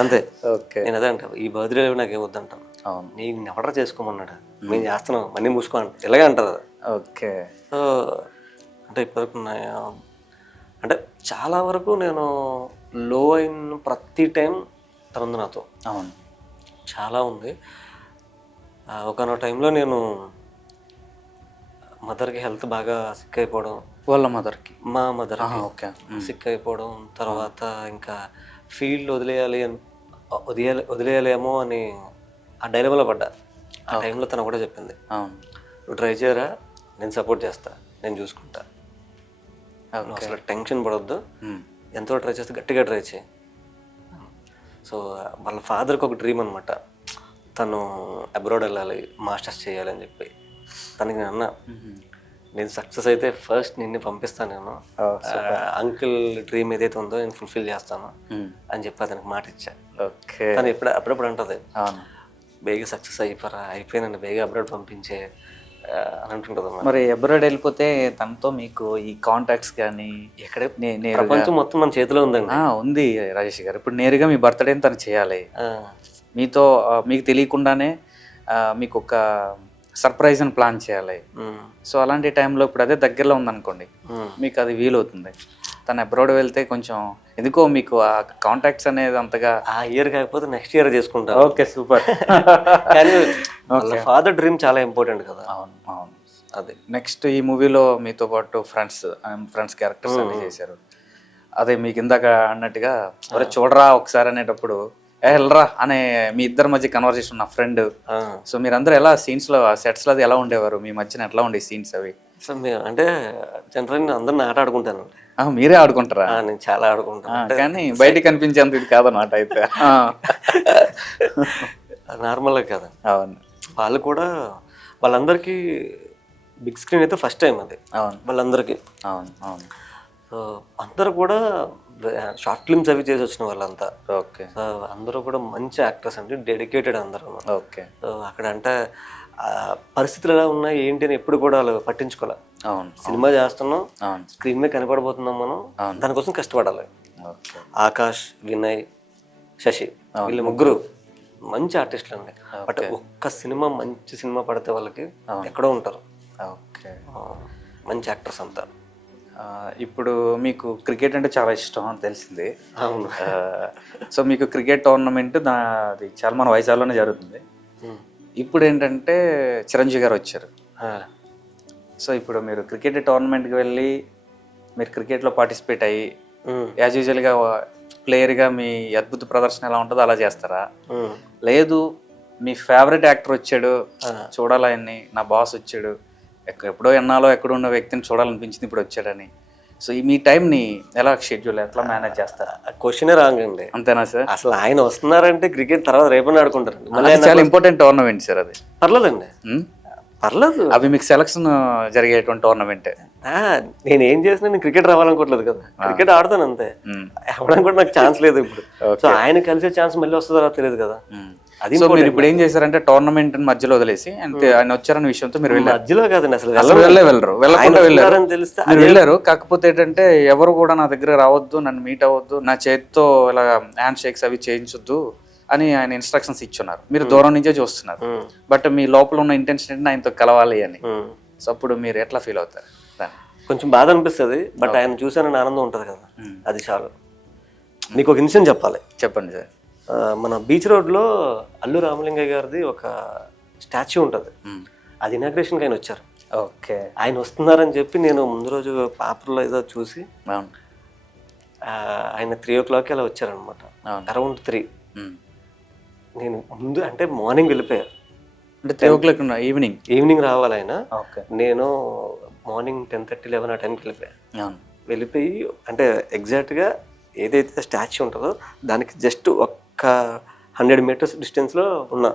అంతే. ఓకే. నేను అదే అంటాను, ఈ బర్త్డే నాకు ఏమొద్దంటాను. అవును. నీకు ఎవడరా చేసుకోమన్నాడు, మేము చేస్తున్నాం, మనీ మూసుకో అంట, ఇలాగే అంటారు. ఓకే. సో అంటే ఇప్పటివరకు అంటే చాలా వరకు నేను లో అయిన ప్రతి టైం తనంది నాతో. అవును. చాలా ఉంది. ఒకనొక టైంలో నేను మదర్కి హెల్త్ బాగా సిక్ అయిపోవడం, వాళ్ళ మదర్కి, మా మదర్కి ఓకే, సిక్ అయిపోవడం, తర్వాత ఇంకా ఫీల్డ్ వదిలేయాలేమో అని ఆ డైలమాలో పడ్డా. ఆ టైంలో తను కూడా చెప్పింది, నువ్వు ట్రై చేయరా, నేను సపోర్ట్ చేస్తా, నేను చూసుకుంటా, నువ్వు అసలు టెన్షన్ పడొద్దు, ఎంతో ట్రై చేస్తే గట్టిగా ట్రై చేయి. సో వాళ్ళ ఫాదర్కి ఒక డ్రీమ్ అనమాట, తను అబ్రాడ్ వెళ్ళాలి, మాస్టర్స్ చేయాలి అని చెప్పి. తనకి నేను అన్నా, నేను సక్సెస్ అయితే ఫస్ట్ నిన్ను పంపిస్తాను, నేను అంకుల్ డ్రీమ్ ఏదైతే ఉందో నేను ఫుల్ఫిల్ చేస్తాను అని చెప్పి అతనికి మాట ఇచ్చా. తను అప్పుడప్పుడు అంటుంది, బేగా సక్సెస్ అయిపోయినా బేగా అబ్రాడ్ పంపించే అని అంటుంటుంది. మరి అబ్రాడ్ వెళ్ళిపోతే తనతో మీకు ఈ కాంటాక్ట్స్ కానీ ఎక్కడ? ప్రపంచం మొత్తం మన చేతిలో ఉందండి. ఉంది రాజేష్ గారు. ఇప్పుడు నేరుగా మీ బర్త్డేని తను చేయాలి, మీతో మీకు తెలియకుండానే మీకు ఒక సర్ప్రైజ్ అని ప్లాన్ చేయాలి. సో అలాంటి టైంలో ఇప్పుడు అదే దగ్గరలో ఉందనుకోండి, మీకు అది వీలవుతుంది. తను అబ్రాడ్ వెళ్తే కొంచెం ఎందుకో మీకు ఆ కాంటాక్ట్స్ అనేది అంతగా ఆ ఇయర్ కాకపోతే నెక్స్ట్ ఇయర్ చేసుకుంటారు. Okay, super. కానీ ఫాదర్ డ్రీమ్ చాలా ఇంపార్టెంట్ కదా. అవును, అవును. అదే నెక్స్ట్ ఈ మూవీలో మీతో పాటు ఫ్రెండ్స్ క్యారెక్టర్స్ అన్ని చేశారు. అదే మీకు ఇందాక అన్నట్టుగా ఎవరో చూడరా ఒకసారి అనేటప్పుడు వెళ్ళరా అనే మీ ఇద్దరి మధ్య కన్వర్సేషన్ నా ఫ్రెండ్. సో మీరందరూ ఎలా సీన్స్లో సెట్స్లో అది ఎలా ఉండేవారు? మీ మధ్యన ఎట్లా ఉండే సీన్స్ అవి? సో అంటే జనరల్గా నేను అందరిని ఆట ఆడుకుంటాను. మీరే ఆడుకుంటారా? నేను చాలా ఆడుకుంటాను, కానీ బయటికి కనిపించేంత ఇది కాదన్నమాట అయితే. నార్మల్గా కదా. అవును. వాళ్ళు కూడా వాళ్ళందరికీ బిగ్ స్క్రీన్ అయితే ఫస్ట్ టైం అది. అవును, వాళ్ళందరికీ. అవును, అవును. సో అందరూ కూడా షార్ట్ ఫిల్మ్స్ అవి చేసి వచ్చిన వాళ్ళంతా. ఓకే. సో అందరూ కూడా మంచి యాక్టర్స్ అండి, డెడికేటెడ్ అందరూ. ఓకే. సో అక్కడ అంటే పరిస్థితులు ఎలా ఉన్నాయి ఏంటి అని ఎప్పుడు కూడా వాళ్ళు పట్టించుకోవాలి. అవును. సినిమా చేస్తున్నాం, అవును, స్క్రీన్ మీద కనపడబోతున్నాం మనం, దానికోసం కష్టపడాలి. ఆకాష్, వినయ్, శశి వీళ్ళు ముగ్గురు మంచి ఆర్టిస్టులు అండి. బట్ ఒక్క సినిమా మంచి సినిమా పడితే వాళ్ళకి ఎక్కడో ఉంటారు. ఓకే. మంచి యాక్టర్స్ అంతా. ఇప్పుడు మీకు క్రికెట్ అంటే చాలా ఇష్టం అని తెలిసింది. అవును. సో మీకు క్రికెట్ టోర్నమెంట్ అది చాలా మన వైజాగ్లోనే జరుగుతుంది. ఇప్పుడు ఏంటంటే చిరంజీవి గారు వచ్చారు. సో ఇప్పుడు మీరు క్రికెట్ టోర్నమెంట్కి వెళ్ళి మీరు క్రికెట్లో పార్టిసిపేట్ అయ్యి యాజ్ యూజువల్గా ప్లేయర్గా మీ అద్భుత ప్రదర్శన ఎలా ఉంటుందో అలా చేస్తారా? లేదు మీ ఫేవరెట్ యాక్టర్ వచ్చాడు చూడాలని, నా బాస్ వచ్చాడు, ఎప్పుడో ఎన్నాలో ఎక్కడో ఉన్న వ్యక్తిని చూడాలనిపించింది ఇప్పుడు వచ్చాడని, సో మీ టైంని ఎలా షెడ్యూల్ ఎట్లా మేనేజ్ చేస్తారా? క్వశ్చనే రాంగ్ అండి. అంతేనా సార్? అసలు ఆయన వస్తున్నారంటే క్రికెట్ తర్వాత రేపని ఆడుకుంటారు. చాలా ఇంపార్టెంట్ టోర్నమెంట్ సార్ అది. పర్లేదండి, పర్లేదు. అవి మీకు సెలక్షన్ జరిగేటువంటి టోర్నమెంట్. నేను ఏం చేసినా నేను క్రికెట్ రావాలనుకోవట్లేదు కదా, క్రికెట్ ఆడతాను అంతే. అవ్వడానికి కూడా నాకు ఛాన్స్ లేదు ఇప్పుడు. సో ఆయన కలిసే ఛాన్స్ మళ్ళీ వస్తుందో తెలియదు కదా. అది సో మీరు ఇప్పుడు ఏం చేశారంటే టోర్నమెంట్ మధ్యలో వదిలేసి అంటే ఆయన వచ్చారన్న విషయంతో మీరు వెళ్ళారు. మధ్యలో కాదండి, అసలు వెళ్ళకుండా వెళ్ళారు తెలిస్తే మీరు వెళ్ళారు. కాకపోతే ఏంటంటే ఎవరు కూడా నా దగ్గర రావద్దు, నన్ను మీట్ అవ్వద్దు, నా చేతితో ఇలా హ్యాండ్ షేక్స్ అవి చేయించొద్దు అని ఆయన ఇన్స్ట్రక్షన్స్ ఇచ్చున్నారు. మీరు దూరం నుంచే చూస్తున్నారు, బట్ మీ లోపల ఉన్న ఇంటెన్షన్ ఏంటి ఆయనతో కలవాలి అని. సో అప్పుడు మీరు ఎట్లా ఫీల్ అవుతారు? కొంచెం బాధ అనిపిస్తుంది, బట్ ఆయన చూసానని ఆనందం ఉంటుంది కదా, అది చాలు. నీకు ఒక ఇన్సిడెంట్ చెప్పాలి. చెప్పండి సార్. మన బీచ్ రోడ్లో అల్లు రామలింగయ్య గారిది ఒక స్టాచ్యూ ఉంటుంది. అది ఇనాగ్రేషన్కి ఆయన వచ్చారు. ఓకే. ఆయన వస్తున్నారని చెప్పి నేను ముందు రోజు పేపర్లో ఏదో చూసి, ఆయన 3 o'clock అలా వచ్చారనమాట, అరౌండ్ 3. నేను ముందు అంటే మార్నింగ్ వెళ్ళిపోయారు, అంటే 3 o'clock ఈవినింగ్ రావాలి ఆయన. నేను మార్నింగ్ 10:30, 11 ఆ టైంకి వెళ్ళిపోయి అంటే ఎగ్జాక్ట్గా ఏదైతే స్టాచ్యూ ఉంటుందో దానికి జస్ట్ ఒక్క 100 meters డిస్టెన్స్లో ఉన్నా.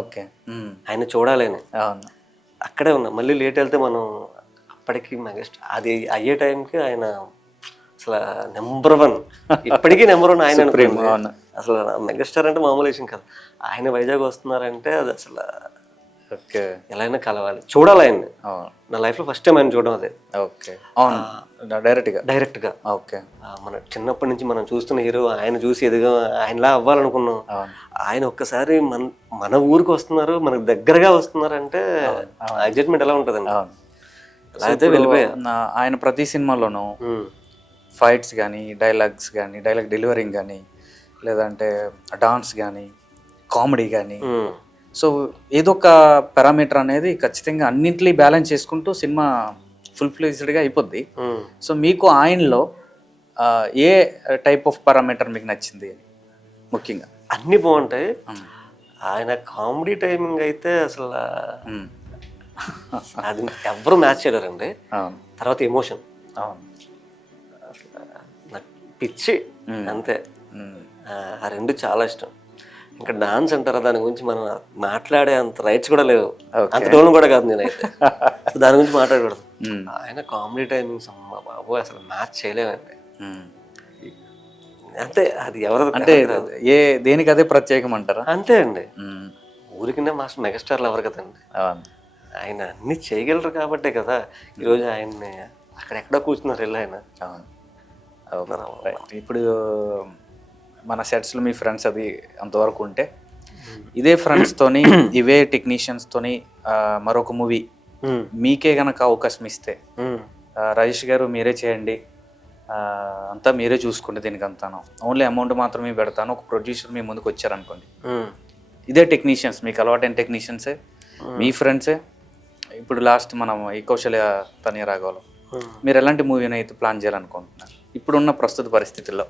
ఓకే. ఆయన చూడాలని అక్కడే ఉన్నా. మళ్ళీ లేట్ వెళ్తే మనం అప్పటికి అది అయ్యే టైంకి ఆయన అసలు నెంబర్ 1, ఇప్పటికీ నెంబర్ 1 ఆయన అనుకోండి. అసలు మెగాస్టార్ అంటే మామూలు విషయం కాదు. ఆయన వైజాగ్ వస్తున్నారంటే అది అసలు ఎలా అయినా కలవాలి, చూడాలి ఆయన్ని. నా లైఫ్లో ఫస్ట్ టైం ఆయన చూడడం అదే. ఓకే. డైరెక్ట్గా. ఓకే. మన చిన్నప్పటి నుంచి మనం చూస్తున్న హీరో ఆయన చూసి ఎదుగా ఆయనలా అవ్వాలనుకున్నాం. ఆయన ఒక్కసారి మన ఊరికి వస్తున్నారు, మనకు దగ్గరగా వస్తున్నారు అంటే ఎగ్జైట్మెంట్ ఎలా ఉంటుందండి. అలా అయితే వెళ్ళిపోయా. ఆయన ప్రతి సినిమాలోనూ ఫైట్స్ కానీ, డైలాగ్స్ కానీ, డైలాగ్ డెలివరింగ్ కానీ, లేదంటే డాన్స్ కానీ, కామెడీ కానీ, సో ఏదో ఒక పారామీటర్ అనేది ఖచ్చితంగా అన్నింటినీ బ్యాలెన్స్ చేసుకుంటూ సినిమా ఫుల్ ఫ్లెజ్డ్గా అయిపోద్ది. సో మీకు ఆయనలో ఏ టైప్ ఆఫ్ పారామీటర్ మీకు నచ్చింది ముఖ్యంగా? అన్నీ బాగుంటాయి. ఆయన కామెడీ టైమింగ్ అయితే అసలు అది ఎవరు మ్యాచ్ చేయలేరండి. తర్వాత ఎమోషన్ నాకు పిచ్చి అంతే. ఆ రెండు చాలా ఇష్టం. ఇంకా డాన్స్ అంటారా, దాని గురించి మనం మాట్లాడే అంత రైట్స్ కూడా లేవు, అంత టోన్ కూడా కాదు నేనైతే. దాని గురించి మాట్లాడకూడదు. ఆయన కామెడీ టైమింగ్స్ అమ్మ బాబోయ్ అసలు మ్యాచ్ చేయలేమండి. అంతే, అది ఎవరు అంటే దేనికి అదే ప్రత్యేకం అంటారా? అంతే అండి. ఊరికినే మాస్టర్ మెగాస్టార్లు ఎవరు కదండి, ఆయన అన్ని చేయగలరు కాబట్టే కదా ఈరోజు ఆయన్ని అక్కడెక్కడ కూర్చున్నారు వెళ్ళి ఆయన. ఇప్పుడు మన సెట్స్లో మీ ఫ్రెండ్స్ అది అంతవరకు ఉంటే, ఇదే ఫ్రెండ్స్తోని ఇవే టెక్నీషియన్స్తోని మరొక మూవీ మీకే గనక అవకాశం ఇస్తే, రాజేష్ గారు మీరే చేయండి, అంతా మీరే చూసుకోండి, దీనికి అంతాను ఓన్లీ అమౌంట్ మాత్రమే పెడతాను, ఒక ప్రొడ్యూసర్ మీ ముందుకు వచ్చారనుకోండి, ఇదే టెక్నీషియన్స్ మీకు అలవాటైన టెక్నీషియన్సే, మీ ఫ్రెండ్సే, ఇప్పుడు లాస్ట్ మనం ఈ కౌశల్య తనియ రాఘవలో మీరు ఎలాంటి మూవీని అయితే ప్లాన్ చేయాలనుకుంటున్నారు ఇప్పుడున్న ప్రస్తుత పరిస్థితుల్లో?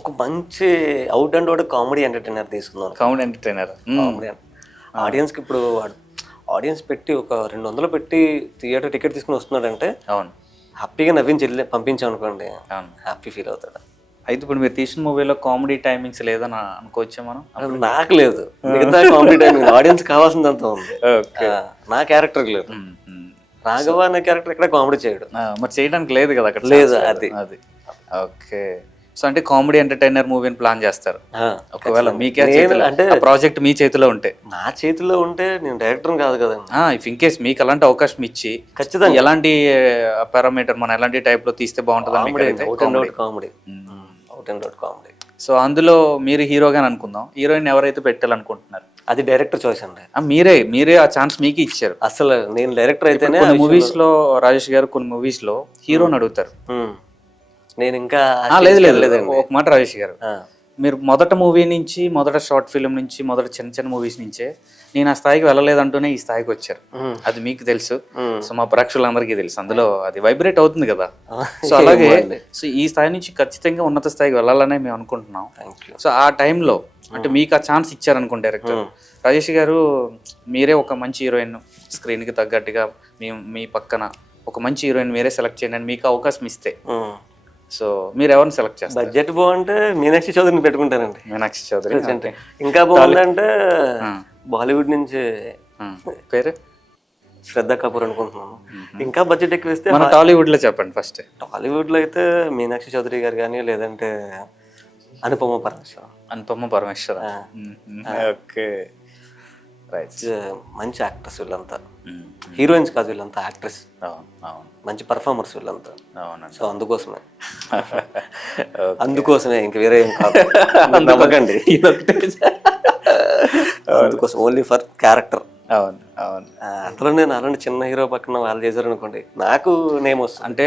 ఒక మంచి out and out comedy entertainer తీసుకుందాం. కామెడీ ఎంటర్టైనర్ ఆడియన్స్కి ఇప్పుడు ఆడియన్స్ పెట్టి ఒక 200 పెట్టి థియేటర్ టికెట్ తీసుకుని వస్తున్నాడంటే అవును హ్యాపీగా నవ్వించి పంపించాం అనుకోండి, హ్యాపీ ఫీల్ అవుతాడు. అయితే ఇప్పుడు మీరు తీసిన మూవీలో కామెడీ టైమింగ్స్ లేదని అనుకోవచ్చా మనం? నాకు లేదు, మిగతా కామెడీ టైమింగ్ ఆడియన్స్ కావాల్సిందంత ఉంది, నా క్యారెక్టర్ లేదు. రాఘవ అనే క్యారెక్టర్ ఇక్కడ కామెడీ చేయడు, మరి చేయడానికి లేదు కదా అక్కడ. లేదు అది. ఓకే. సో అంటే కామెడీ ఎంటర్టైనర్ మూవీని ప్లాన్ చేస్తారు ఒకవేళ మీకే అంటే ప్రాజెక్ట్ మీ చేతిలో ఉంటే? నా చేతిలో ఉంటే నేను డైరెక్టర్ కాదు కదండి. ఇఫ్ ఇన్ కేస్ మీకు అలాంటి అవకాశం ఇచ్చి ఖచ్చితంగా ఎలాంటి పారామీటర్ మనం ఎలాంటి టైప్ లో తీస్తే బాగుంటుంది? Out and out comedy. So అందులో మీరు హీరోగా అనుకుందాం, హీరోయిన్ ఎవరైతే పెట్టాలనుకుంటున్నారు అది డైరెక్టర్ చాయిస్ అండి. మీరే ఆ ఛాన్స్ మీకు ఇచ్చారు. అసలు నేను డైరెక్టర్ అయితేనే కొన్ని మూవీస్ లో రాజేష్ గారు కొన్ని మూవీస్ లో హీరోని అడుగుతారు, నేను ఇంకా లేదు ఒక మాట రాజేష్ గారు, మీరు మొదట మూవీ నుంచి, మొదట షార్ట్ ఫిల్మ్ నుంచి, మొదట చిన్న చిన్న మూవీస్ నుంచే నేను ఆ స్థాయికి వెళ్ళలేదంటూనే ఈ స్థాయికి వచ్చారు. అది మీకు తెలుసు, సో మా ప్రేక్షకులందరికీ తెలుసు, అందులో అది వైబ్రేట్ అవుతుంది కదా. సో అలాగే సో ఈ స్థాయి నుంచి ఖచ్చితంగా ఉన్నత స్థాయికి వెళ్ళాలనే మేము అనుకుంటున్నాం. సో ఆ టైంలో అంటే మీకు ఆ ఛాన్స్ ఇచ్చారనుకోండి డైరెక్టర్, రాజేష్ గారు మీరే ఒక మంచి హీరోయిన్ స్క్రీన్కి తగ్గట్టుగా మీ పక్కన ఒక మంచి హీరోయిన్ మీరే సెలెక్ట్ చేయండి అని మీకు అవకాశం ఇస్తే, సో మీరు ఎవరిని సెలెక్ట్ చేస్తారు? బడ్జెట్ బాగుంటే మీనాక్షి చౌదరిని పెట్టుకుంటానండి. మీనాక్షి చౌదరి ఇంకా బాగుందంటే బాలీవుడ్ నుంచి పేరు శ్రద్ధ కపూర్ అనుకుంటున్నాను. ఇంకా బడ్జెట్ ఎక్కువ ఇస్తే మన టాలీవుడ్ లో చెప్పండి ఫస్ట్. టాలీవుడ్ లో అయితే మీనాక్షి చౌదరి గారు కానీ, లేదంటే అనుపమ పరమేశ్వర. ఓకే, మంచి యాక్టర్స్ వీళ్ళంతా, హీరోయిన్స్ కాదు వీళ్ళంతా యాక్ట్రెస్, మంచి పర్ఫార్మర్స్ వీళ్ళంతా. సో అందుకోసమే ఇంక వేరే ఏం కాదు, నమ్మకండి. అందుకోసం ఓన్లీ ఫర్ క్యారెక్టర్. అవును అవును. అందులో నేను అలాంటి చిన్న హీరో పక్కన వాళ్ళు చేశారు అనుకోండి, నాకు నేమ్ వస్తుంది. అంటే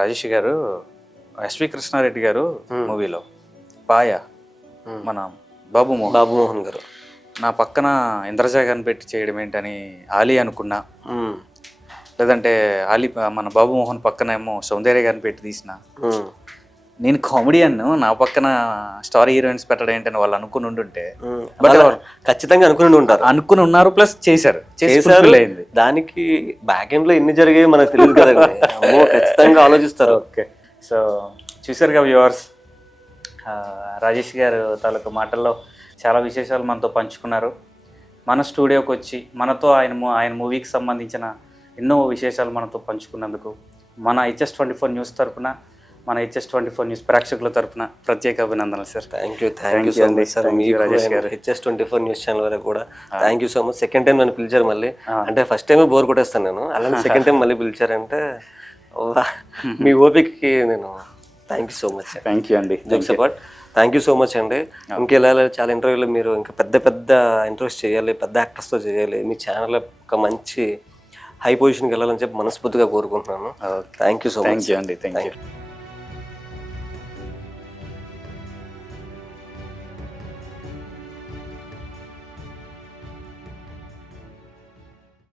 రాజేష్ గారు ఎస్వి కృష్ణారెడ్డి గారు మూవీలో పాయ మన బాబు మోహన్ గారు నా పక్కన ఇంద్రజా గారిని పెట్టి చేయడం ఏంటని ఆలీ అనుకున్నా, లేదంటే ఆలీ మన బాబు మోహన్ పక్కన ఏమో సౌందర్య గారిని పెట్టి తీసిన. నేను కామెడియన్, నా పక్కన స్టార్ హీరోయిన్స్ పెట్టడం ఏంటని వాళ్ళు అనుకుని ఉండుంటే ఖచ్చితంగా అనుకుని ఉన్నారు, ప్లస్ చేశారు. అయింది. దానికి బ్యాక్ ఎండ్ లో ఎన్ని జరిగాయి మనకు తెలియదు కదండి. అమ్మో, ఖచ్చితంగా ఆలోచిస్తారు. ఓకే, సో చూసారుగా వ్యూవర్స్, రాజేష్ గారు తాలూకు మాటల్లో చాలా విశేషాలు మనతో పంచుకున్నారు. మన స్టూడియోకి వచ్చి మనతో ఆయన మూవీకి సంబంధించిన ఎన్నో విశేషాలు మనతో పంచుకున్నందుకు మన HS24 న్యూస్ తరఫున, మన HS24 న్యూస్ ప్రేక్షకుల తరఫున ప్రత్యేక అభినందనలు sir. Thank you so much sir. Rajesh గారు HS24 న్యూస్ ఛానల్ వరకు కూడా thank you so much. Second time నన్ను పిలిచారు మళ్ళీ. అంటే ఫస్ట్ టైం బోర్ కొట్టేస్తాను నేను, అలానే సెకండ్ టైం మళ్ళీ పిలిచారంటే మీ ఓపికకి నేను thank you so much. Thank you అండి. Support thank you so much అండి. ఇంకెలా చాలా ఇంటర్వ్యూలు మీరు ఇంకా పెద్ద ఇంటర్వ్యూస్ చేయాలి, పెద్ద యాక్టర్స్తో చేయాలి. మీ ఛానల్ ఒక మంచి హై పొజిషన్కి వెళ్ళాలని చెప్పి మనస్ఫూర్తిగా కోరుకుంటున్నాను. Thank you so much. Thank you అండి. Thank you.